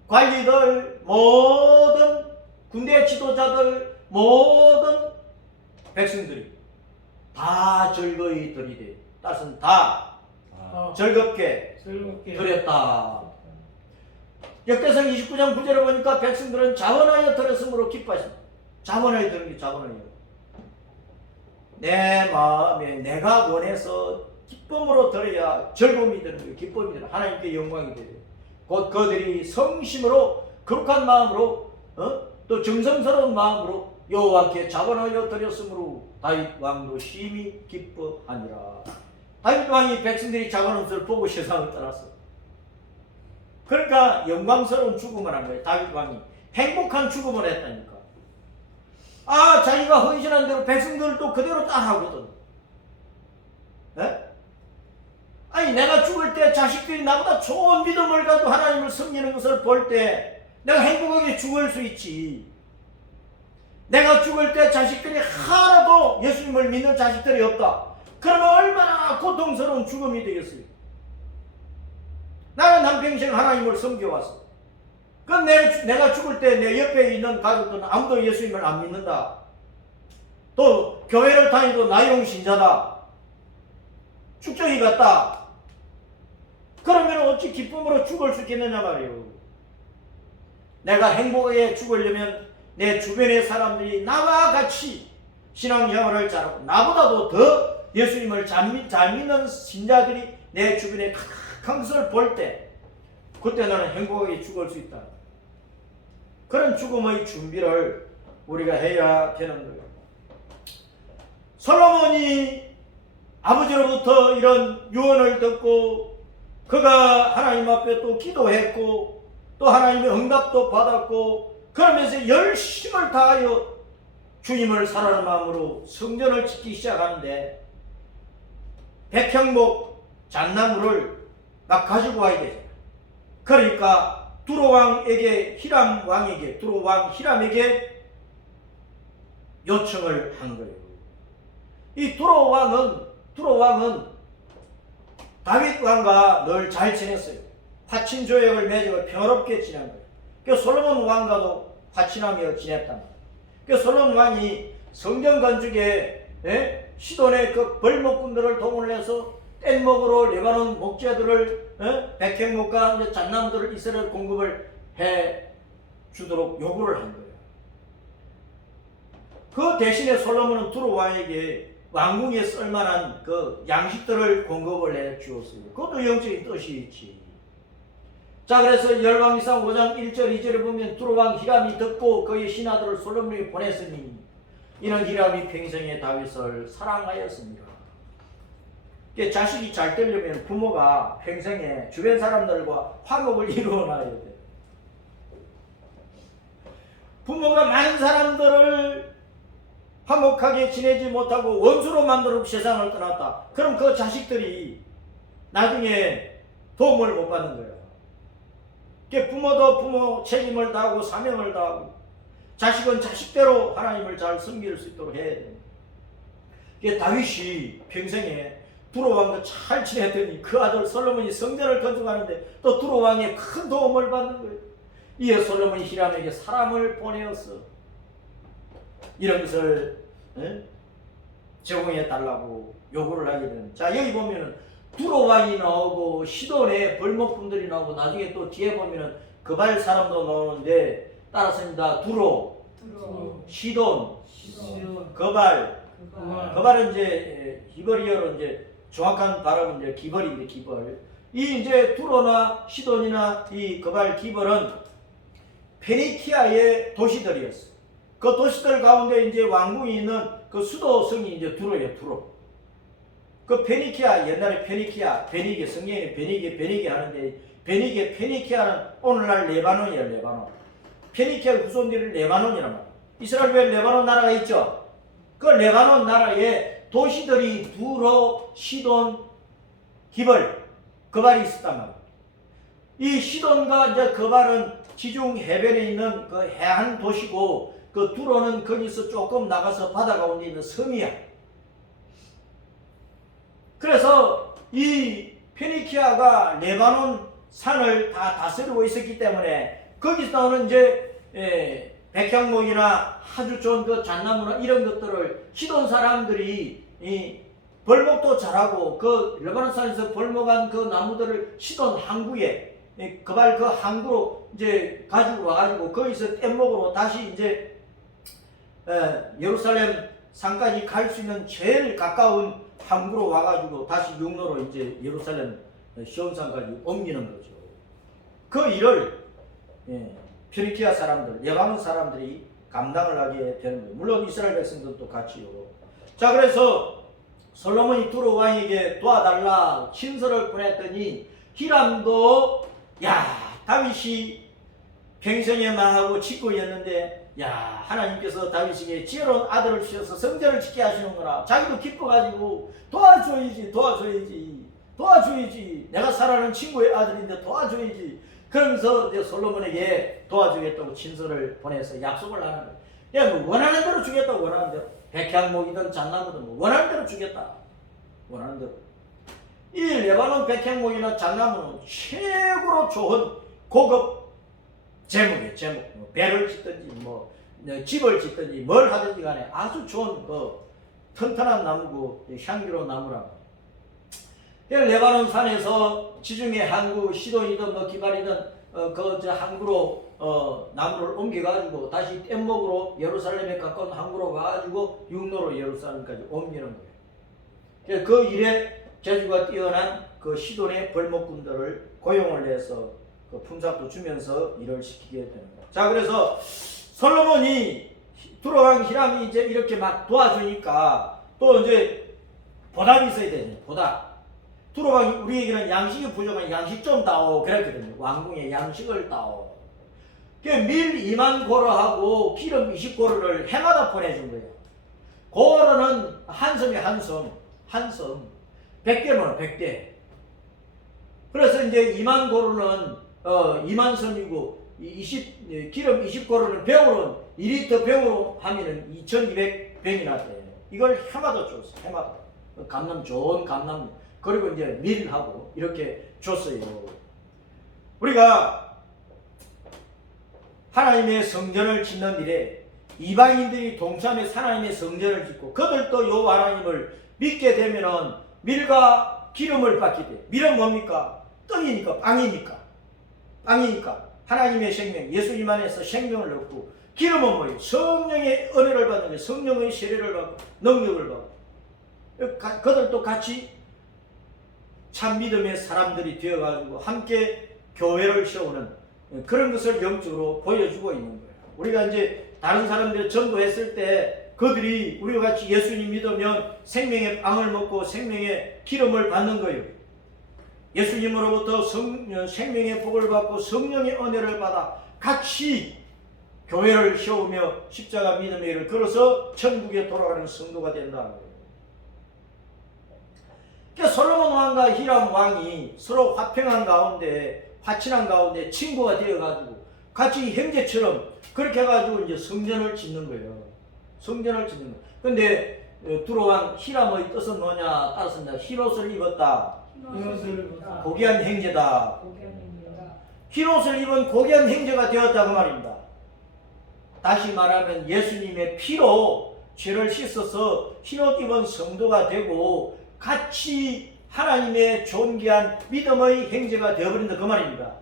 관리들, 모든 군대 지도자들, 모든 백성들이 다 즐거이 드리되, 따라서 다 즐겁게 드렸다. 역대상 29장 9절에 보니까 백성들은 자원하여 드렸으므로 기뻐하신다. 자원하여 드린 게 자원하여. 내 마음에 내가 원해서 기쁨으로 드려야 즐거움이 되는 거예요. 기쁨이 되는, 하나님께 영광이 되요. 곧 그들이 성심으로 거룩한 마음으로 또 정성스러운 마음으로 여호와께 자원하여 드렸으므로 다윗 왕도 심히 기뻐하니라. 다윗 왕이 백성들이 자원하는 것을 보고 세상을 떠났어. 그러니까 영광스러운 죽음을 한 거예요. 다윗 왕이 행복한 죽음을 했다니까. 아, 자기가 헌신한 대로 백성들도 그대로 따라하거든. 네? 아니, 내가 죽을 때 자식들이 나보다 좋은 믿음을 가지고 하나님을 섬기는 것을 볼 때 내가 행복하게 죽을 수 있지. 내가 죽을 때 자식들이 하나도 예수님을 믿는 자식들이 없다. 그러면 얼마나 고통스러운 죽음이 되겠어요. 나는 한평생 하나님을 섬겨왔어. 그럼 내가 죽을 때 내 옆에 있는 가족들은 아무도 예수님을 안 믿는다. 또 교회를 다니도 나용 신자다. 축적이 같다. 그러면 어찌 기쁨으로 죽을 수 있겠느냐 말이에요. 내가 행복하게 죽으려면 내 주변의 사람들이 나와 같이 신앙생활을 잘하고 나보다도 더 예수님을 잘 믿는 신자들이 내 주변에 가득한 것을 볼 때 그때 나는 행복하게 죽을 수 있다. 그런 죽음의 준비를 우리가 해야 되는 거예요. 솔로몬이 아버지로부터 이런 유언을 듣고 그가 하나님 앞에 또 기도했고 또 하나님의 응답도 받았고 그러면서 열심을 다하여 주님을 사랑하는 마음으로 성전을 짓기 시작하는데 백향목 잣나무를 막 가지고 와야 되잖아요. 그러니까 두로왕에게 두로왕 히람에게 요청을 한 거예요. 이 두로왕은 다윗 왕과 늘 잘 지냈어요. 화친 조약을 맺어 평화롭게 지낸 거예요. 그 솔로몬 왕과도 화친하며 지냈단 말이에요. 그 솔로몬 왕이 성전 건축에 시돈의 그 벌목꾼들을 동원해서 뗏목으로 레바논 목재들을 백향목과 잣나무들을 이스라엘 공급을 해 주도록 요구를 한 거예요. 그 대신에 솔로몬은 두로 왕에게 왕궁에 쓸만한 그 양식들을 공급을 해 주었어요. 그것도 영적인 뜻이 있지. 자, 그래서 열왕기상 5장 1절 2절에 보면 두로 왕 히람이 듣고 그의 신하들을 솔로몬에게 보냈으니 이는 히람이 평생에 다윗을 사랑하였습니다. 자식이 잘 되려면 부모가 평생에 주변 사람들과 화목을 이루어놔야 돼. 부모가 많은 사람들을 화목하게 지내지 못하고 원수로 만들어 세상을 떠났다. 그럼 그 자식들이 나중에 도움을 못 받는 거예요. 부모도 부모 책임을 다하고 사명을 다하고 자식은 자식대로 하나님을 잘 섬길 수 있도록 해야 됩니다. 다윗이 평생에 두로 왕과 잘 지냈더니 그 아들 솔로몬이 성전을 건축하는데 또 두로 왕의 큰 도움을 받는 거예요. 이에 솔로몬이 히람에게 사람을 보내었어. 이런 것을 제공해 달라고 요구를 하게 되는. 자, 여기 보면은 두로 왕이 나오고 시돈의 벌목분들이 나오고 나중에 또 뒤에 보면은 그발 사람도 나오는데 따라서입니다. 두로, 시돈, 그발. 그발은 이제 히브리어로 이제 정확한 발음은 이제 기벌인데 기벌. 이 이제 두로나 시돈이나 이 그발 기벌은 페니키아의 도시들이었어. 그 도시들 가운데 이제 왕궁이 있는 그 수도성이 이제 두로예요. 두로. 그 페니키아, 옛날에 페니키아, 베니게, 성경에 베니게 하는데 페니키아는 오늘날 레바논이에요. 레바논. 페니키아 후손들이 레바논이란 말이에요. 이스라엘 왜 레바논 나라가 있죠? 그 레바논 나라에 도시들이 두로, 시돈, 기벌, 그발이 있었단 말이에요. 이 시돈과 이제 그발은 지중 해변에 있는 그 해안 도시고 그 두로는 거기서 조금 나가서 바다 가운데 있는 섬이야. 그래서 이 페니키아가 레바논 산을 다 다스리고 있었기 때문에 거기서 나오는 이제 백향목이나 아주 좋은 그 잣나무나 이런 것들을 시돈 사람들이 이 벌목도 잘하고 그 레바논 산에서 벌목한 그 나무들을 시돈 항구에 그발 그 항구로 이제 가지고 와가지고 거기서 뗏목으로 다시 이제 예루살렘 산까지 갈 수 있는 제일 가까운 항구로 와가지고 다시 육로로 이제 예루살렘 시온산까지 옮기는 거죠. 그 일을 페니키아 사람들, 레바논 사람들이 감당을 하게 되는 거예요. 물론 이스라엘 백성들도 같이요. 자, 그래서 솔로몬이 두로 왕에게 도와달라 친서를 보냈더니 히람도 다윗이 평생에 망하고 직구였는데 하나님께서 다윗에게 지혜로운 아들을 주셔서 성전을 짓게 하시는구나. 자기도 기뻐가지고 도와줘야지. 내가 사랑하는 친구의 아들인데 도와줘야지. 그러면서 이제 솔로몬에게 도와주겠다고 친서를 보내서 약속을 하는 거예요. 뭐 원하는 대로 주겠다고 원하는 대로. 백향목이든 잣나무든 뭐 원하는 대로 주겠다. 원하는 대로. 이 레바논 백향목이나 잣나무는 최고로 좋은 고급 제목이에요. 제목. 뭐 배를 짓든지 뭐 집을 짓든지 뭘 하든지 간에 아주 좋은 그 튼튼한 나무고 향기로운 나무라고. 레바논 산에서 지중해 항구 시돈이든 뭐 기발이든 그 항구로 나무를 옮겨가지고 다시 뗏목으로 예루살렘에 가까운 항구로 가가지고 육로로 예루살렘까지 옮기는 거예요. 그래서 그 일에 재주가 뛰어난 그 시돈의 벌목꾼들을 고용을 해서 그 품삯도 주면서 일을 시키게 되는 거예요. 자, 그래서 솔로몬이 두로왕 히람이 이제 이렇게 막 도와주니까 또 이제 보답이 있어야 되죠. 보답. 두로왕이 우리에게는 양식이 부족한 양식 좀 다오 그랬거든요. 왕궁에 양식을 다오. 밀 2만 고로하고 기름 20고로를 해마다 보내준 거예요. 고로는 한 섬에 한 섬, 100대면 100대. 그래서 이제 2만 고로는 2만 섬이고 기름 20고로는 병으로 2리터 병으로 하면은 2200병이나 돼요. 이걸 해마다 줬어. 해마다. 감남 좋은 감남. 그리고 이제 밀하고 이렇게 줬어요. 우리가 하나님의 성전을 짓는 일에 이방인들이 동참해서 하나님의 성전을 짓고 그들도 요 하나님을 믿게 되면은 밀과 기름을 받게 돼. 밀은 뭡니까? 떡이니까, 빵이니까 하나님의 생명, 예수님 안에서 생명을 얻고, 기름은 뭐예요? 성령의 은혜를 받는 거예요. 성령의 세례를 받고 능력을 받고. 그들도 같이 참 믿음의 사람들이 되어가지고 함께 교회를 세우는 그런 것을 영적으로 보여주고 있는 거예요. 우리가 이제 다른 사람들 전도했을 때 그들이 우리와 같이 예수님 믿으면 생명의 빵을 먹고 생명의 기름을 받는 거예요. 예수님으로부터 생명의 복을 받고 성령의 은혜를 받아 같이 교회를 세우며 십자가 믿음의 일을 걸어서 천국에 돌아가는 성도가 된다는 거예요. 그러니까 솔로몬 왕과 히람 왕이 서로 화평한 가운데, 화친한 가운데 친구가 되어가지고 같이 형제처럼 그렇게 해가지고 이제 성전을 짓는 거예요. 성전을 짓는 거예요. 근데 두로왕 히람의 뜻은 뭐냐? 따라서 흰옷을 입었다. 고귀한 형제다. 흰옷을 입은 고귀한 형제가 되었다 그 말입니다. 다시 말하면 예수님의 피로 죄를 씻어서 흰옷 입은 성도가 되고 같이 하나님의 존귀한 믿음의 형제가 되어버린다 그 말입니다.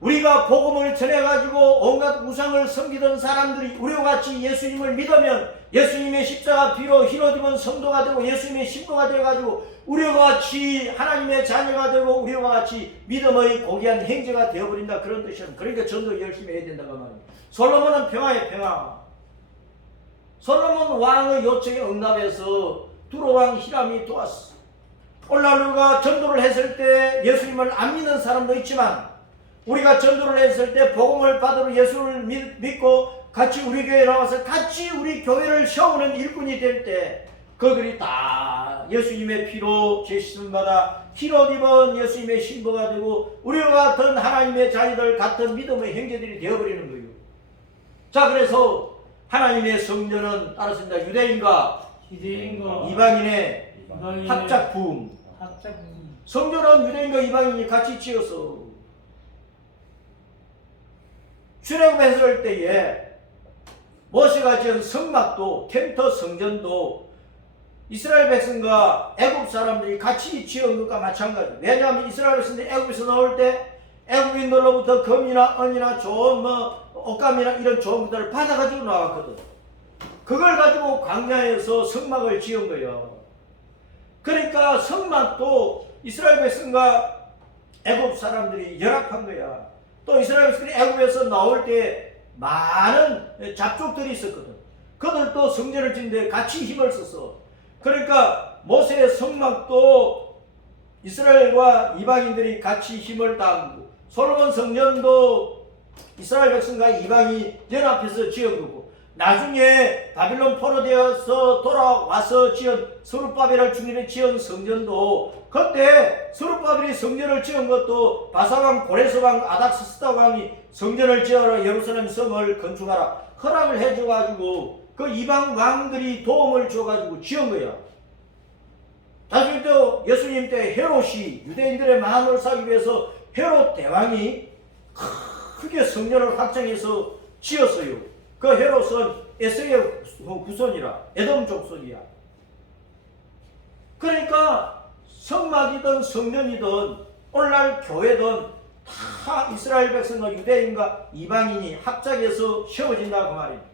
우리가 복음을 전해가지고 온갖 우상을 섬기던 사람들이 우리와 같이 예수님을 믿으면 예수님의 십자가 피로 흰옷 입은 성도가 되고 예수님의 신부가 되어가지고 우리와 같이 하나님의 자녀가 되고 우리와 같이 믿음의 고귀한 형제가 되어버린다 그런 뜻이에요. 그러니까 전도 열심히 해야 된다고 말입니다. 솔로몬은 평화의 평화. 솔로몬 왕의 요청에 응답해서 두로왕 히람이 도왔어. 오늘날 우리가 전도를 했을 때 예수님을 안 믿는 사람도 있지만 우리가 전도를 했을 때 복음을 받으러 예수를 믿고 같이 우리 교회에 나와서 같이 우리 교회를 세우는 일꾼이 될 때 그들이 다 예수님의 피로 죄씻음 받아 흰옷 입은 예수님의 신부가 되고 우리와 같은 하나님의 자녀들 같은 믿음의 형제들이 되어버리는 거예요. 자, 그래서 하나님의 성전은 따랐습니다. 유대인과 이방인의 합작품. 성전은 유대인과 이방인이 같이 지어서 출애굽했을 때에 모세가 지은 성막도 텐트 성전도 이스라엘 백성과 애굽 사람들이 같이 지은 것과 마찬가지예요. 왜냐하면 이스라엘 백성들이 애굽에서 나올 때 애굽인들로부터 금이나 은이나 좋은 옷감이나 이런 좋은 것들을 받아가지고 나왔거든. 그걸 가지고 광야에서 성막을 지은 거예요. 그러니까 성막도 이스라엘 백성과 애굽 사람들이 열악한 거야. 또 이스라엘 백성들이 애굽에서 나올 때 많은 잡족들이 있었거든. 그들도 성전을 짓는데 같이 힘을 썼어. 그러니까 모세의 성막도 이스라엘과 이방인들이 같이 힘을 다하고 솔로몬 성전도 이스라엘 백성과 이방이 연합해서 지은 거고 나중에 바빌론 포로되어서 돌아와서 지은 스룹바벨을 중심에 지은 성전도 그때 스룹바벨이 성전을 지은 것도 바사왕 고레스왕 아닥사스다 왕이 성전을 지어라 예루살렘 성을 건축하라 허락을 해줘가지고 그 이방 왕들이 도움을 줘가지고 지은 거야. 나중에 또 예수님 때 헤롯이 유대인들의 마음을 사기 위해서 헤롯 대왕이 크게 성전을 확장해서 지었어요. 그 헤롯은 에서의 후손이라 에돔 족속이야. 그러니까 성막이든 성전이든 오늘날 교회든 다 이스라엘 백성과 유대인과 이방인이 합작해서 세워진다 그 말입니다.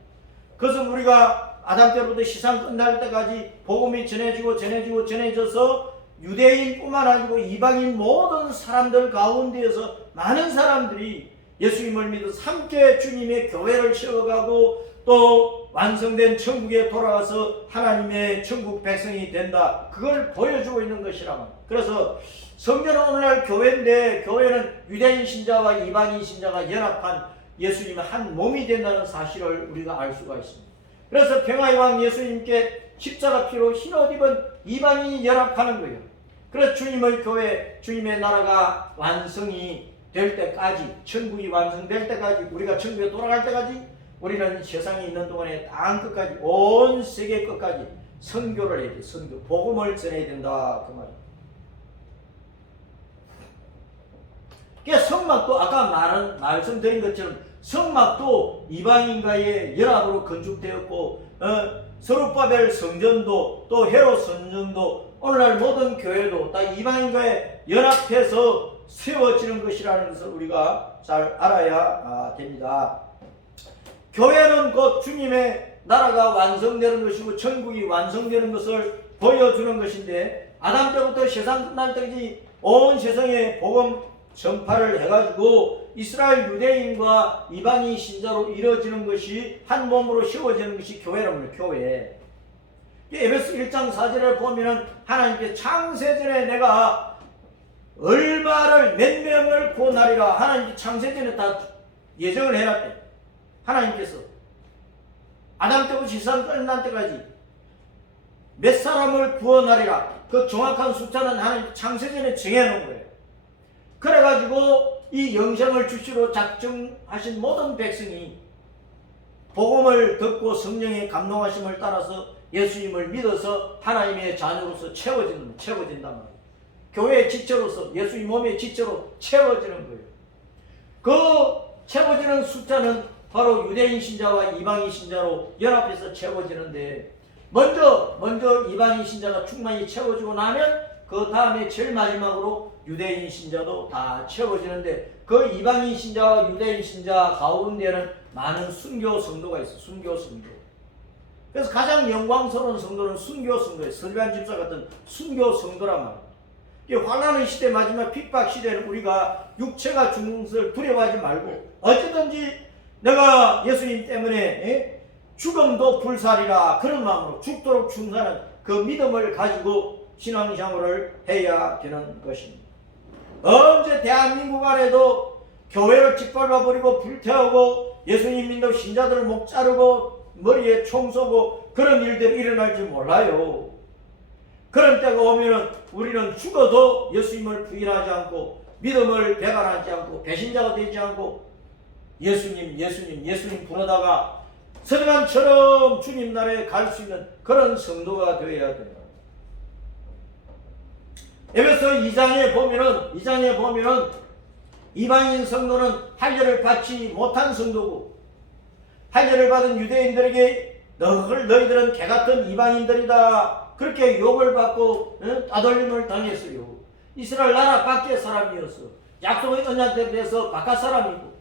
그것은 우리가 아담 때부터 시상 끝날 때까지 복음이 전해져서 유대인뿐만 아니고 이방인 모든 사람들 가운데에서 많은 사람들이 예수님을 믿어서 함께 주님의 교회를 세워가고 또 완성된 천국에 돌아가서 하나님의 천국 백성이 된다. 그걸 보여주고 있는 것이란 말이에요. 그래서 성전은 오늘날 교회인데 교회는 유대인 신자와 이방인 신자가 연합한 예수님의 한 몸이 된다는 사실을 우리가 알 수가 있습니다. 그래서 평화의 왕 예수님께 십자가 피로 흰옷 입은 이방인이 연합하는 거예요. 그래서 주님의 교회, 주님의 나라가 완성이 될 때까지, 천국이 완성될 때까지, 우리가 천국에 돌아갈 때까지 우리는 세상에 있는 동안에 땅 끝까지, 온 세계 끝까지 선교를 해야 돼. 선교, 복음을 전해야 된다 그 말이에요. 그러니까 성막도 아까 말씀드린 것처럼 성막도 이방인과의 연합으로 건축되었고 서룹바벨 성전도 또 헤롯 성전도 오늘날 모든 교회도 다 이방인과의 연합해서 세워지는 것이라는 것을 우리가 잘 알아야 됩니다. 교회는 곧 주님의 나라가 완성되는 것이고 천국이 완성되는 것을 보여주는 것인데 아담 때부터 세상 끝날 때까지 온 세상에 복음 전파를 해가지고 이스라엘 유대인과 이방인 신자로 이루어지는 것이 한 몸으로 세워지는 것이 교회랍니다. 교회. 에베소 1장 4절을 보면은 하나님께 창세전에 내가 얼마를 몇 명을 구원하리라 하나님께 창세전에 다 예정을 해놨대. 하나님께서 아담 때부터 세상 끝날 때까지 몇 사람을 구원하리라 그 정확한 숫자는 하나님 창세전에 정해놓은 거예요. 그래가지고 이 영생을 주시로 작정하신 모든 백성이 복음을 듣고 성령의 감동하심을 따라서 예수님을 믿어서 하나님의 자녀로서 채워진단 말이에요. 교회의 지체로서 예수님 몸의 지체로 채워지는 거예요. 그 채워지는 숫자는 바로 유대인 신자와 이방인 신자로 연합해서 채워지는데 먼저 이방인 신자가 충만히 채워지고 나면 그 다음에 제일 마지막으로 유대인 신자도 다 채워지는데 그 이방인 신자와 유대인 신자 가운데는 많은 순교 성도가 있어요. 순교 성도. 그래서 가장 영광스러운 성도는 순교 성도예요. 설비한 집사 같은 순교 성도란 말이에요. 환난의 시대 마지막 핍박 시대는 우리가 육체가 죽는 것을 두려워하지 말고 어찌든지 내가 예수님 때문에 죽음도 불살이라 그런 마음으로 죽도록 충성하는 그 믿음을 가지고 신앙생활을 해야 되는 것입니다. 언제 대한민국 안에도 교회를 짓밟아버리고 불태우고 예수님 믿는 신자들을 목 자르고 머리에 총 쏘고 그런 일들이 일어날지 몰라요. 그런 때가 오면은 우리는 죽어도 예수님을 부인하지 않고 믿음을 배반하지 않고 배신자가 되지 않고 예수님 부르다가 서기관처럼 주님 나라에 갈 수 있는 그런 성도가 되어야 돼요. 에베소 2장에 보면은 이방인 성도는 할례를 받지 못한 성도고 할례를 받은 유대인들에게 너희들은 개같은 이방인들이다 그렇게 욕을 받고 따돌림을 당했어요. 이스라엘 나라 밖의 사람이었어. 약속의 언약에 대해서 바깥 사람이고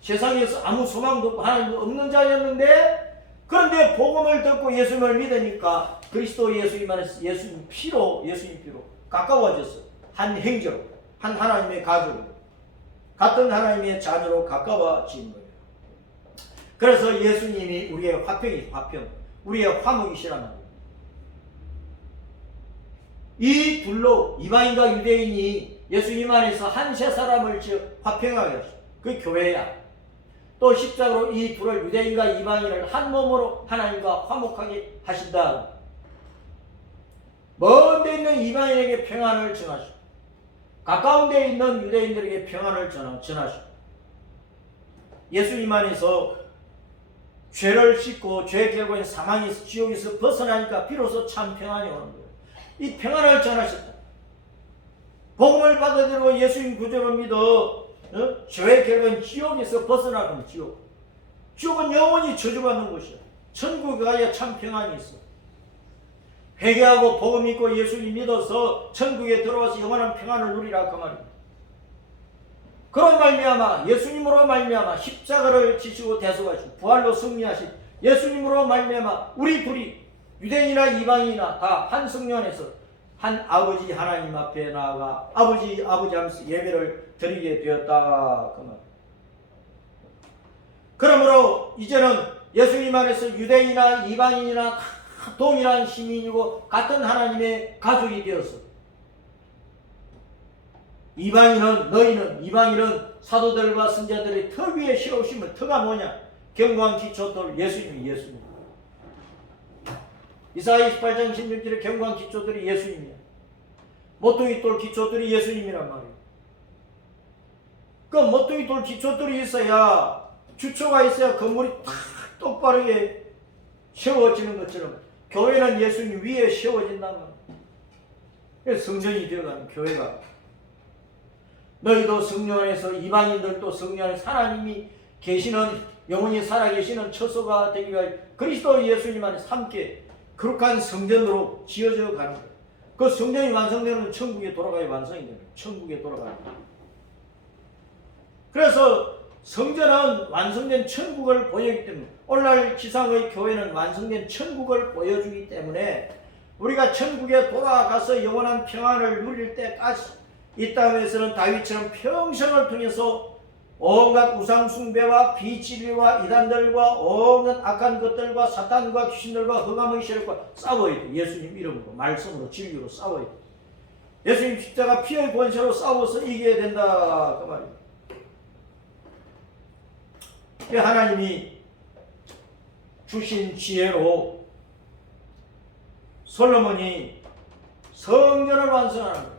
세상에서 아무 소망도 없고 하나님도 없는 자였는데 그런데 복음을 듣고 예수님을 믿으니까 그리스도 예수님 안에서 예수님 피로 가까워졌어. 한 행제로 한 하나님의 가족으로 같은 하나님의 자녀로 가까워진 거예요. 그래서 예수님이 우리의 화평 우리의 화목이시란 말이에요. 이 둘로 이방인과 유대인이 예수님 안에서 한 세 사람을 화평하게 하셨어. 그게 교회야. 또 십자가로 이 둘을 유대인과 이방인을 한 몸으로 하나님과 화목하게 하신다. 먼 데 있는 이방인에게 평안을 전하시고 가까운 데 있는 유대인들에게 평안을 전하시고 예수님 안에서 죄를 씻고 죄의 결과인 사망에서 지옥에서 벗어나니까 비로소 참 평안이 오는 거예요. 이 평안을 전하셨다. 복음을 받아들이고 예수님 구주를 믿어 죄의 결과인 지옥에서 벗어나는 지옥은 영원히 저주받는 곳이야. 천국에 가야 참 평안이 있어. 회개하고 복음 믿고 예수님 믿어서 천국에 들어와서 영원한 평안을 누리라 그 말입니다. 그런 말미암아 예수님으로 말미암아 십자가를 지시고 대속하시고 부활로 승리하신 예수님으로 말미암아 우리 둘이 유대인이나 이방인이나 다 한 성령 안에서 한 아버지 하나님 앞에 나아가 아버지 하면서 예배를 드리게 되었다. 그 말. 그러므로 이제는 예수님 안에서 유대인이나 이방인이나 다 동일한 시민이고 같은 하나님의 가족이 되었어. 이방인은 사도들과 선자들의 터 위에 세우심을, 터가 뭐냐? 경고한 기초들 예수님. 이사야 28장 16절에 경고한 기초들이 예수님이야. 모퉁이 돌 기초들이 예수님이란 말이야. 그 모퉁이 돌 기초들이 있어야, 주초가 있어야 건물이 탁 똑바르게 세워지는 것처럼 교회는 예수님 위에 세워진단 말이야. 그래서 성전이 되어가는 교회가. 너희도 성령 안에서, 이방인들도 성령 안에서 하나님이 계시는, 영원히 살아계시는 처소가 되기 위하여 그리스도 예수님 안에서 함께 거룩한 성전으로 지어져 가는 거예요. 그 성전이 완성되면 천국에 돌아가야 완성이 되는 거예요. 천국에 돌아가는 거예요. 그래서 성전은 완성된 천국을 보여주기 때문에, 오늘날 지상의 교회는 완성된 천국을 보여주기 때문에 우리가 천국에 돌아가서 영원한 평안을 누릴 때까지 이 땅에서는 다윗처럼 평생을 통해서 온갖 우상숭배와 비진리와 이단들과 온갖 악한 것들과 사탄과 귀신들과 흑암의 세력과 싸워야 돼. 예수님 이름으로, 말씀으로, 진리로 싸워야 돼. 예수님 십자가 피의 권세로 싸워서 이겨야 된다 그 말이에요. 하나님이 주신 지혜로 솔로몬이 성전을 완성하는 거예요.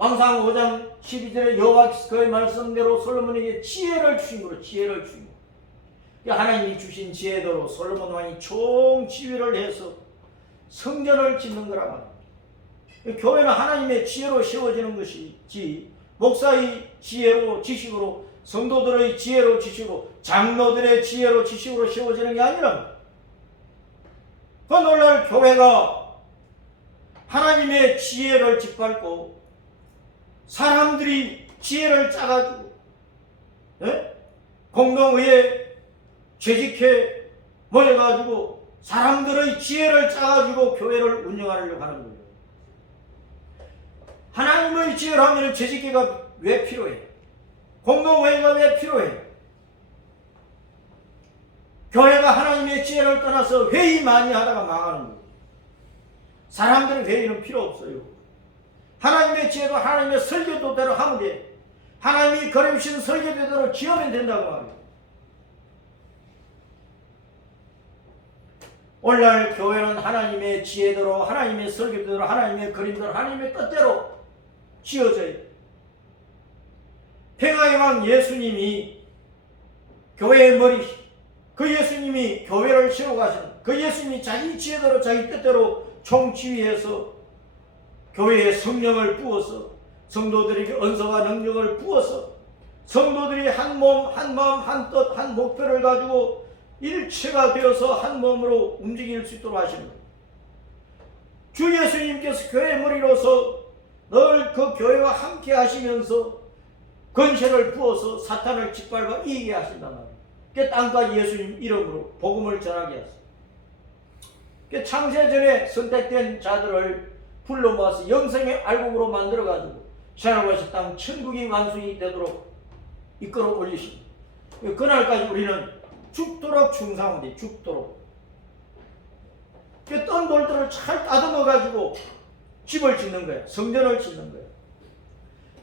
왕상 5장 12절에 여호와의 말씀대로 솔로몬에게 지혜를 주신 거로, 지혜를 주신 거. 하나님이 주신 지혜대로 솔로몬 왕이 총지휘를 해서 성전을 짓는 거란 말이에요. 교회는 하나님의 지혜로 세워지는 것이지, 목사의 지혜로, 지식으로, 성도들의 지혜로, 지식으로, 장로들의 지혜로, 지식으로 세워지는 게 아니라, 그 오늘날 교회가 하나님의 지혜를 짓밟고 사람들이 지혜를 짜가지고 공동의회 재직해 모여가지고 사람들의 지혜를 짜가지고 교회를 운영하려고 하는 거예요. 하나님의 지혜를 하면 재직회가 왜 필요해? 공동회의가 왜 필요해? 교회가 하나님의 지혜를 떠나서 회의 많이 하다가 망하는 거예요. 사람들은 회의는 필요 없어요. 하나님의 지혜도 하나님의 설교도대로 하면 돼. 하나님이 그려주신 설교대로 지으면 된다고 말이에요. 오늘날 교회는 하나님의 지혜대로, 하나님의 설교대로, 하나님의 그림대로, 하나님의 뜻대로 지어져요. 평화의 왕 예수님이 교회의 머리, 그 예수님이 교회를 세워가시는, 그 예수님이 자기 지혜대로, 자기 뜻대로 총지휘해서 교회에 성령을 부어서 성도들에게 언서와 능력을 부어서 성도들이 한 몸, 한 마음, 한 뜻, 한 목표를 가지고 일체가 되어서 한 몸으로 움직일 수 있도록 하시는 거예요. 주 예수님께서 교회의 머리로서 늘 그 교회와 함께 하시면서 권세를 부어서 사탄을 짓밟아 이기게 하신단 말이에요. 그 땅까지 예수님 이름으로 복음을 전하게 하세요. 그 창세전에 선택된 자들을 불러 모아서 영생의 알곡으로 만들어가지고 하나님의 땅 천국이 완성이 되도록 이끌어 올리십니다. 그날까지 우리는 죽도록 충성하면 돼. 죽도록. 그 떤 돌들을 잘 따듬어가지고 집을 짓는 거야. 성전을 짓는 거야.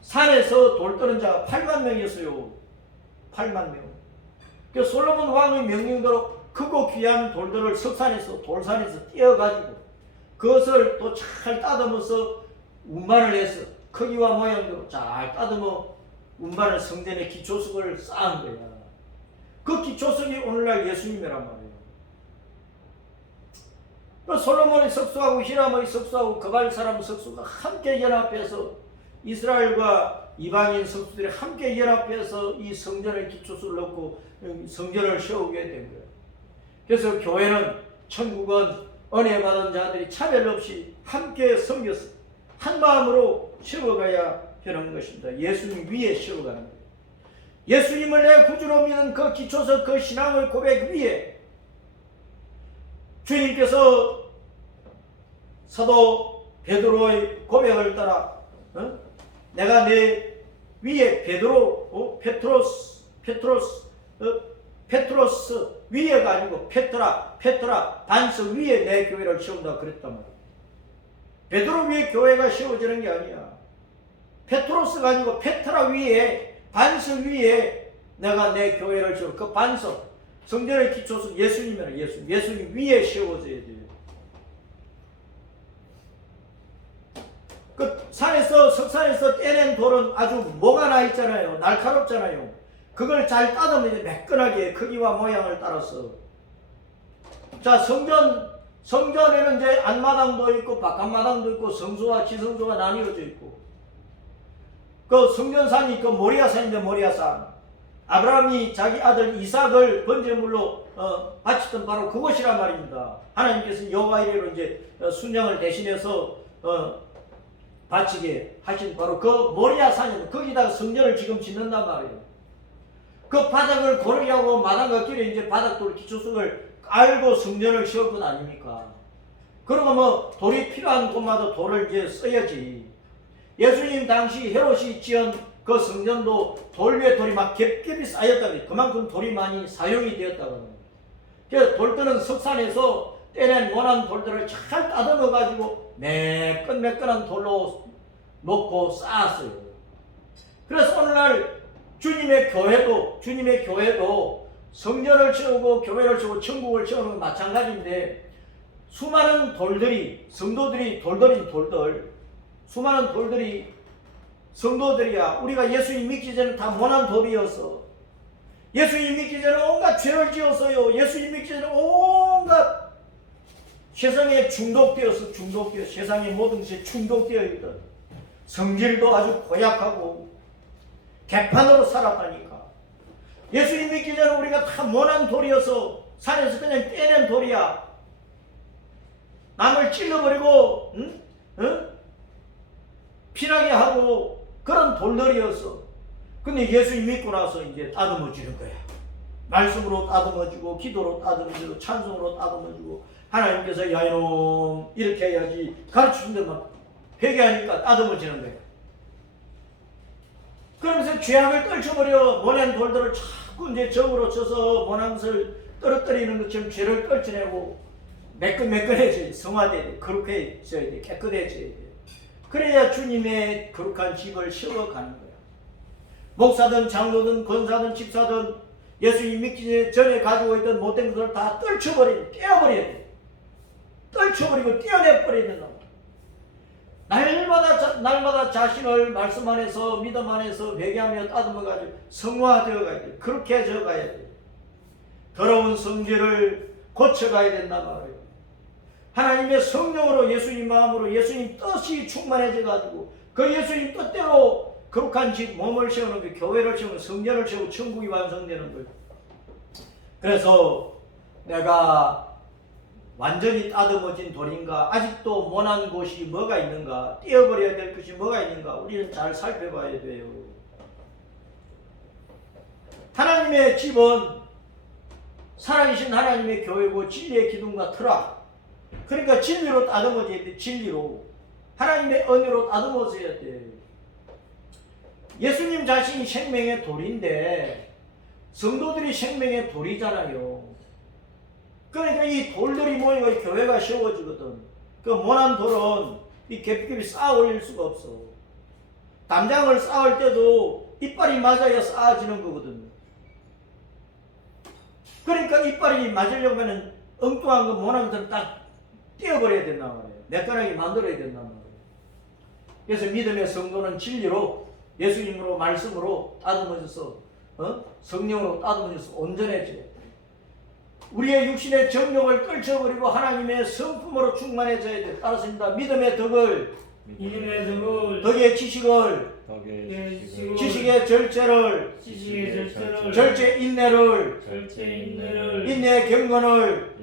산에서 돌 떠는 자가 8만 명이었어요. 8만 명. 그 솔로몬 왕의 명령대로 크고 귀한 돌들을 석산에서, 돌산에서 띄어가지고 그것을 또 잘 따듬어서 운반을 해서 크기와 모양대로 잘 따듬어 운반을 성전의 기초석을 쌓은 거야. 그 기초석이 오늘날 예수님이란 말이에요. 그 솔로몬의 석수하고 히람의 석수하고 그발 사람 석수가 함께 연합해서 이스라엘과 이방인 석수들이 함께 연합해서 이 성전의 기초석을 넣고 성전을 세우게 된 거예요. 그래서 교회는, 천국은 은혜 받은 자들이 차별 없이 함께 섬겨서 한 마음으로 세워가야 하는 것입니다. 예수님 위에 세워가는 거예요. 예수님을 내 구주로 믿는 그 기초서 그 신앙의 고백 위에 주님께서 사도 베드로의 고백을 따라 내가 내 위에 페트로스 위에가 아니고 페트라 반석 위에 내 교회를 세운다 그랬단 말이야. 베드로 위에 교회가 세워지는 게 아니야. 페트로스가 아니고 페트라 위에 반석 위에 내가 내 교회를 세워. 그 반석 성전의 기초는 예수님이라. 예수님 위에 세워져야 돼요. 그 석산에서 떼낸 돌은 아주 뭐가 나 있잖아요. 날카롭잖아요. 그걸 잘 따르면 매끈하게 크기와 모양을 따라서. 자, 성전에는 이제 안마당도 있고 바깥마당도 있고 성소와 지성소가 나뉘어져 있고, 그 성전산이 그 모리아산인데 모리아산, 아브라함이 자기 아들 이삭을 번제물로 바치던 바로 그곳이란 말입니다. 하나님께서 여호와 이레로 이제 순양을 대신해서 바치게 하신 바로 그 모리아산이에요. 거기다가 성전을 지금 짓는단 말이에요. 그 바닥을 고르게 하고 마당과 길에 이제 바닥돌 기초석을 깔고 성전을 세울 것 아닙니까? 그러고 뭐 돌이 필요한 곳마다 돌을 이제 써야지. 예수님 당시 헤롯이 지은 그 성전도 돌 위에 돌이 막 겹겹이 쌓였다고, 그만큼 돌이 많이 사용이 되었다고. 그래서 돌들은 석산에서 떼낸 원한 돌들을 잘 따듬어 가지고 매끈매끈한 돌로 놓고 쌓았어요. 그래서 오늘날 주님의 교회도 성전을 세우고 교회를 세우고 천국을 세우는 건 마찬가지인데, 수많은 돌들이, 성도들이 돌들, 수많은 돌들이 성도들이야. 우리가 예수님 믿기 전에 다 모난 돌이어서, 예수님 믿기 전에 온갖 죄를 지었어요. 예수님 믿기 전에 온갖 세상에 중독되어서 세상의 모든 것에 중독되어 있던, 성질도 아주 고약하고 개판으로 살았다니까. 예수님 믿기 전에 우리가 다 모난 돌이어서 산에서 그냥 떼낸 돌이야. 남을 찔러버리고 피나게 하고 그런 돌들이었어. 근데 예수님 믿고 나서 이제 따듬어지는 거야. 말씀으로 따듬어지고, 기도로 따듬어지고, 찬송으로 따듬어지고, 하나님께서 야 이놈 이렇게 해야지 가르치는데 막 회개하니까 따듬어지는 거야. 그러면서 죄악을 떨쳐버려. 모난 돌들을 자꾸 이제 적으로 쳐서 모난 것을 떨어뜨리는 것처럼 죄를 떨쳐내고 매끈매끈해져야 돼. 성화돼야 돼. 그렇게 있어야 돼. 깨끗해져야 돼. 그래야 주님의 거룩한 집을 세워가는 거야. 목사든 장로든 권사든 집사든 예수님 믿기 전에 가지고 있던 못된 것을 다 떨쳐버리고 떼어버려야 돼. 떨쳐버리고 떼어내버려야 된다. 날마다 자신을 말씀 안에서 믿음 안에서 회개하며 따듬어가지고 성화되어가야 돼. 그렇게 해져가야 돼. 더러운 성질을 고쳐가야 된단 말이에요. 하나님의 성령으로, 예수님 마음으로, 예수님 뜻이 충만해져가지고 그 예수님 뜻대로 거룩한 집 몸을 세우는 거, 교회를 세우는, 성전을 세우고 천국이 완성되는 거예요. 그래서 내가 완전히 따듬어진 돌인가, 아직도 모난 곳이 뭐가 있는가, 떼어버려야 될 것이 뭐가 있는가, 우리는 잘 살펴봐야 돼요. 하나님의 집은 살아계신 하나님의 교회고 진리의 기둥과 터라. 그러니까 진리로 따듬어져야 돼. 진리로, 하나님의 은혜로 따듬어져야 돼. 예수님 자신이 생명의 돌인데 성도들이 생명의 돌이잖아요. 그러니까 이 돌들이 모이고 교회가 세워지거든. 그 모난 돌은 이 겹겹이 쌓아 올릴 수가 없어. 담장을 쌓을 때도 이빨이 맞아야 쌓아지는 거거든. 그러니까 이빨이 맞으려고 하면 엉뚱한 거 모난 것들은 딱 떼어버려야 된단 말이에요. 매끈하게 만들어야 된단 말이에요. 그래서 믿음의 성도는 진리로, 예수님으로, 말씀으로 따듬어져서 성령으로 따듬어져서 온전해져. 우리의 육신의 정욕을 떨쳐버리고 하나님의 성품으로 충만해져야 돼. 따라서입니다. 믿음의 덕을, 덕의 지식을, 지식의 절제를, 절제 인내를, 인내의 경건을,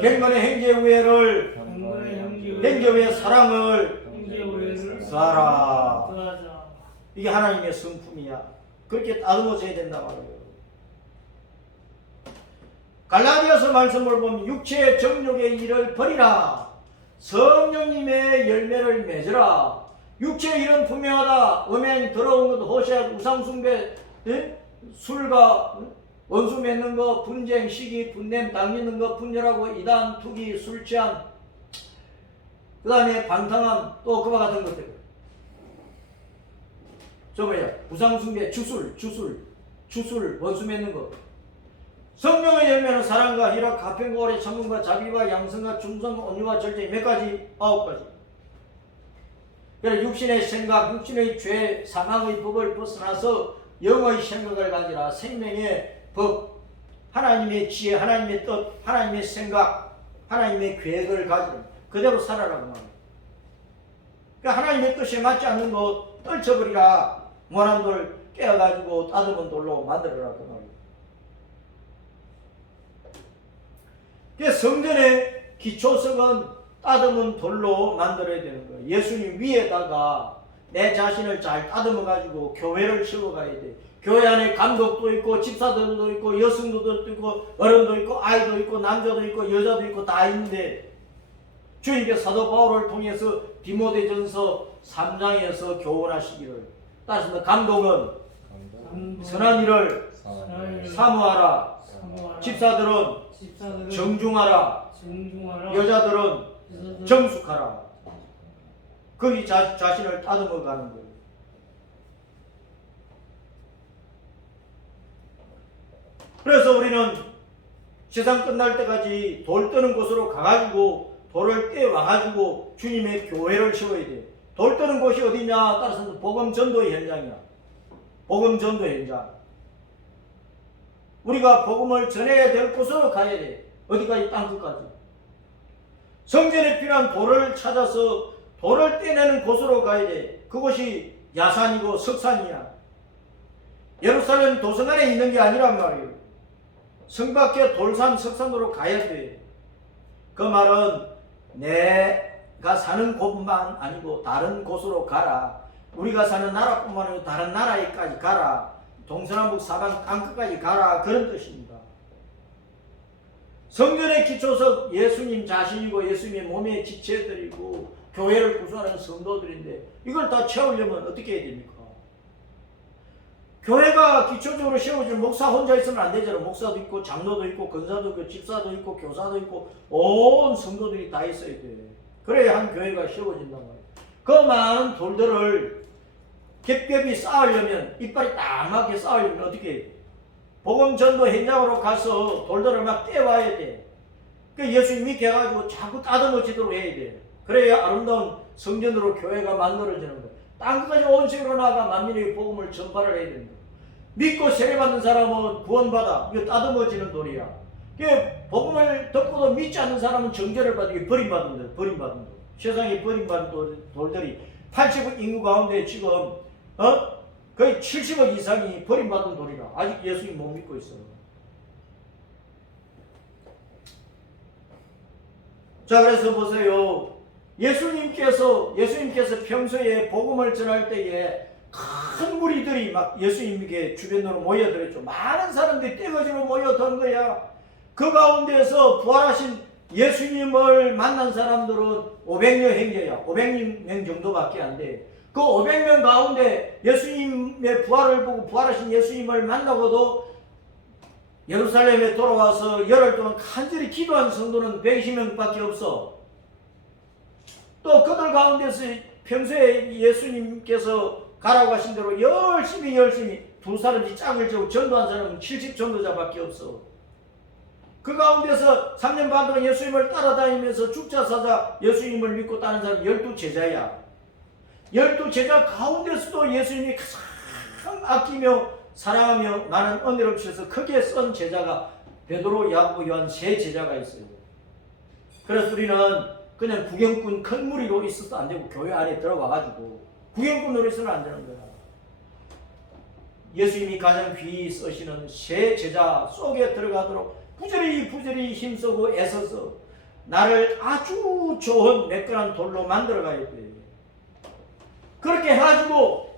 경건의 행제 우애를, 행제 우애 사랑을, 쌓아라. 더하자. 이게 하나님의 성품이야. 그렇게 따듬어져야 된다 말이에요. 갈라디아서 말씀을 보면 육체의 정욕의 일을 버리라. 성령님의 열매를 맺으라. 육체의 일은 분명하다. 음행, 더러운 것, 호색, 우상숭배, 술과 원수 맺는 것, 분쟁, 시기, 분냄, 당기는 것, 분열하고 이단, 투기, 술 취함, 그 다음에 방탕함, 또 그와 같은 것들. 저 뭐야? 우상숭배, 주술, 원수 맺는 것. 성령의 열매는 사랑과 희락, 가평과 오래 참음과 자비와 양성과 중성, 온유와 절제. 몇 가지? 9가지. 그래서 육신의 생각, 육신의 죄, 사망의 법을 벗어나서 영의 생각을 가지라. 생명의 법, 하나님의 지혜, 하나님의 뜻, 하나님의 생각, 하나님의 계획을 가지라. 그대로 살아라고 말이야. 그러니까 하나님의 뜻에 맞지 않는 것 떨쳐버리라. 모난 돌 깨어가지고 따듬은 돌로 만들어라 그 말이야. 그래서 성전의 기초석은 따듬은 돌로 만들어야 되는 거예요. 예수님 위에다가 내 자신을 잘 따듬어 가지고 교회를 세워가야 돼. 교회 안에 감독도 있고 집사들도 있고 여성들도 있고 어른도 있고 아이도 있고 남자도 있고 여자도 있고 다 있는데 주님께서 사도 바울을 통해서 디모데전서 3장에서 교훈하시기를, 따라서 감독은 선한 일을 사모하라. 집사들은 정중하라. 여자들은 정숙하라. 거기 자신을 따듬어 가는 거예요. 그래서 우리는 세상 끝날 때까지 돌 뜨는 곳으로 가가지고 돌을 떼와가지고 주님의 교회를 세워야 돼. 돌 뜨는 곳이 어디냐? 따라서 복음 전도의 현장이야. 복음 전도 현장. 우리가 복음을 전해야 될 곳으로 가야 돼. 어디까지? 땅끝까지. 성전에 필요한 돌을 찾아서 돌을 떼내는 곳으로 가야 돼. 그곳이 야산이고 석산이야. 예루살렘 도성 안에 있는 게 아니란 말이에요. 성 밖에 돌산 석산으로 가야 돼. 그 말은 내가 사는 곳만 아니고 다른 곳으로 가라. 우리가 사는 나라뿐만 아니고 다른 나라에까지 가라. 동서남북 사방 땅끝까지 가라. 그런 뜻입니다. 성전의 기초석 예수님 자신이고 예수님의 몸의 지체들이고 교회를 구성하는 성도들인데 이걸 다 채우려면 어떻게 해야 됩니까? 교회가 기초적으로 세워질 목사 혼자 있으면 안 되잖아. 목사도 있고 장로도 있고 권사도 있고 집사도 있고 교사도 있고 온 성도들이 다 있어야 돼. 그래야 한 교회가 세워진단 말이야. 그 많은 돌들을 겹겹이 쌓으려면, 이빨이 딱 맞게 쌓으려면 어떻게 해? 복음 전도 현장으로 가서 돌들을 막 떼와야 돼. 그 예수님 믿게 해가지고 자꾸 따듬어지도록 해야 돼. 그래야 아름다운 성전으로 교회가 만들어지는 거야. 땅끝까지 온 세계로 나가 만민에게 복음을 전파를 해야 된다. 믿고 세례받는 사람은 구원받아. 이거 따듬어지는 돌이야. 복음을 듣고도 믿지 않는 사람은 정죄를 받고 버림받은 돌, 버림받은 돌. 세상에 버림받은 돌들이 80억 인구 가운데 지금 거의 70억 이상이 버림받은 돌이라. 아직 예수님 못 믿고 있어. 자, 그래서 보세요. 예수님께서 평소에 복음을 전할 때에 큰 무리들이 막 예수님에게 주변으로 모여들었죠. 많은 사람들이 떼거지로 모여든 거야. 그 가운데서 부활하신 예수님을 만난 사람들은 500명 행제야. 500명 정도밖에 안 돼. 그 500명 가운데 예수님의 부활을 보고 부활하신 예수님을 만나고도 예루살렘에 돌아와서 열흘 동안 간절히 기도한 성도는 120명밖에 없어. 또 그들 가운데서 평소에 예수님께서 가라고 하신 대로 열심히 두 사람이 짝을 지고 전도한 사람은 70 전도자밖에 없어. 그 가운데서 3년 반 동안 예수님을 따라다니면서 죽자 사자 예수님을 믿고 따는 사람 12제자야. 12제자 가운데서도 예수님이 가장 아끼며 사랑하며 많은 은혜를 주셔서 크게 쓴 제자가 베드로, 야고보, 요한 3제자가 있어요. 그래서 우리는 그냥 구경꾼 큰 무리로 있어도 안 되고 교회 안에 들어와가지고 구경꾼으로 있어는 안 되는 거야. 예수님이 가장 귀히 쓰시는 3제자 속에 들어가도록 부지런히 힘쓰고 애써서 나를 아주 좋은 매끈한 돌로 만들어가야 돼. 그렇게 해가지고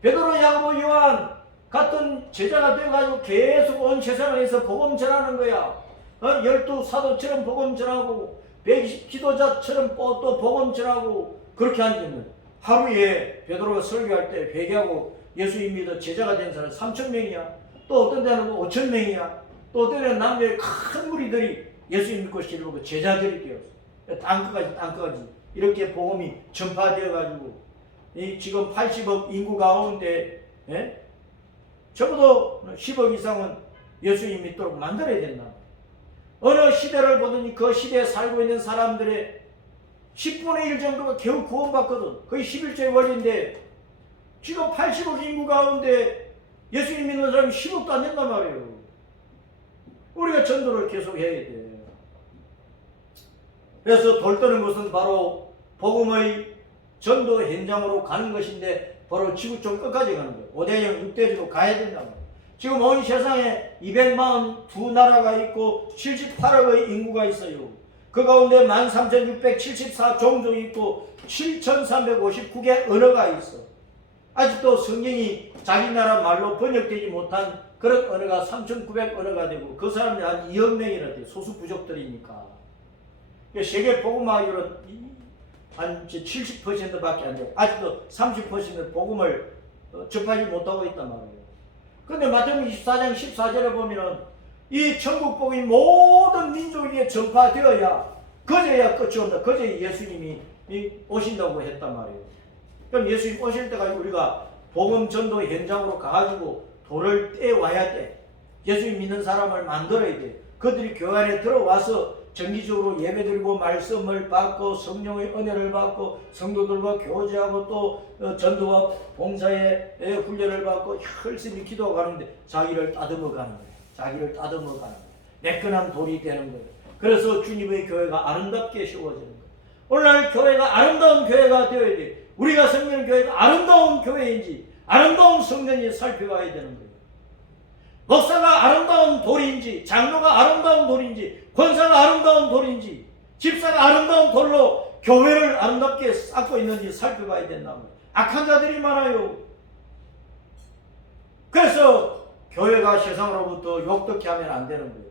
베드로, 야고보, 요한 같은 제자가 되어가지고 계속 온 세상에서 복음 전하는 거야. 12 사도처럼 복음 전하고 120 기도자처럼 또 복음 전하고 그렇게 하는 하루에 베드로가 설교할 때 회개하고 예수님 믿어 제자가 된 사람 3,000명이야. 또 어떤 데는 5,000명이야. 또 어떤 데는 남녀의 큰 무리들이 예수님 믿고 실고 제자들이 되었어. 땅끝까지 이렇게 복음이 전파되어 가지고 이 지금 80억 인구 가운데 적어도 10억 이상은 예수님 믿도록 만들어야 된다. 어느 시대를 보더니 그 시대에 살고 있는 사람들의 10분의 1 정도가 겨우 구원받거든. 거의 11조의 원리인데 지금 80억 인구 가운데 예수님 믿는 사람이 10억도 안 된단 말이에요. 우리가 전도를 계속 해야 돼. 그래서 돌떠는 것은 바로 복음의 전도 현장으로 가는 것인데 바로 지구촌 끝까지 가는 거예요. 5대형 6대주로 가야 된다고. 지금 온 세상에 242나라가 있고 78억의 인구가 있어요. 그 가운데 13,674 종족이 있고 7,359개 언어가 있어. 아직도 성경이 자기 나라 말로 번역되지 못한 그런 언어가 3,900 언어가 되고 그 사람들이 한 2억 명이나 돼. 소수 부족들이니까. 세계 복음화율은 한 70%밖에 안 돼요. 아직도 30% 복음을 접하지 못하고 있단 말이에요. 그런데 마태복음 24장 14절에 보면은 이 천국 복음이 모든 민족에게 전파되어야 그제야 끝이 온다. 그제 예수님이 오신다고 했단 말이에요. 그럼 예수님 오실 때까지 우리가 복음 전도 현장으로 가가지고 돌을 떼와야 돼. 예수님 믿는 사람을 만들어야 돼. 그들이 교회 안에 들어와서 정기적으로 예배드리고 말씀을 받고 성령의 은혜를 받고 성도들과 교제하고 또 전도와 봉사의 훈련을 받고 열심히 기도하고 가는데 자기를 따듬어 가는 거예요. 자기를 따듬어 가는 거예요. 매끈한 돌이 되는 거예요. 그래서 주님의 교회가 아름답게 세워지는 거예요. 오늘날 교회가 아름다운 교회가 되어야 돼. 우리가 섬기는 교회가 아름다운 교회인지 아름다운 성전인지 살펴봐야 되는 거예요. 목사가 아름다운 돌인지 장로가 아름다운 돌인지 권사가 아름다운 돌인지 집사가 아름다운 돌로 교회를 아름답게 쌓고 있는지 살펴봐야 된다고. 악한 자들이 많아요. 그래서 교회가 세상으로부터 욕되게 하면 안 되는 거예요.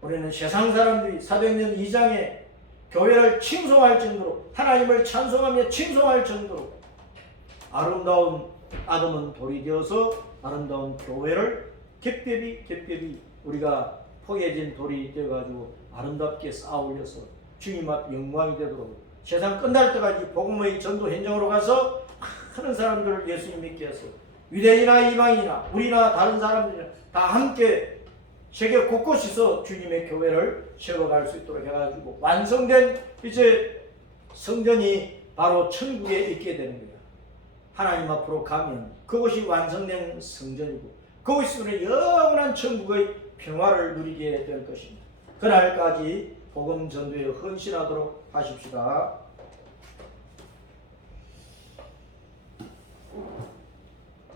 우리는 세상 사람들이 사도행전 2장에 교회를 칭송할 정도로 하나님을 찬송하며 칭송할 정도로 아름다운 아담은 돌이 되어서 아름다운 교회를 겹겹이 우리가 포개진 돌이 되어가지고 아름답게 쌓아 올려서 주님 앞 영광이 되도록 세상 끝날 때까지 복음의 전도 현장으로 가서 많은 사람들을 예수님 믿게 해서 유대인이나 이방인이나 우리나 다른 사람들이나 다 함께 세계 곳곳에서 주님의 교회를 세워갈 수 있도록 해가지고 완성된 이제 성전이 바로 천국에 있게 되는 거예요. 하나님 앞으로 가면 그것이 완성된 성전이고 그것으로 영원한 천국의 평화를 누리게 될 것입니다. 그날까지 복음 전도에 헌신하도록 하십시다.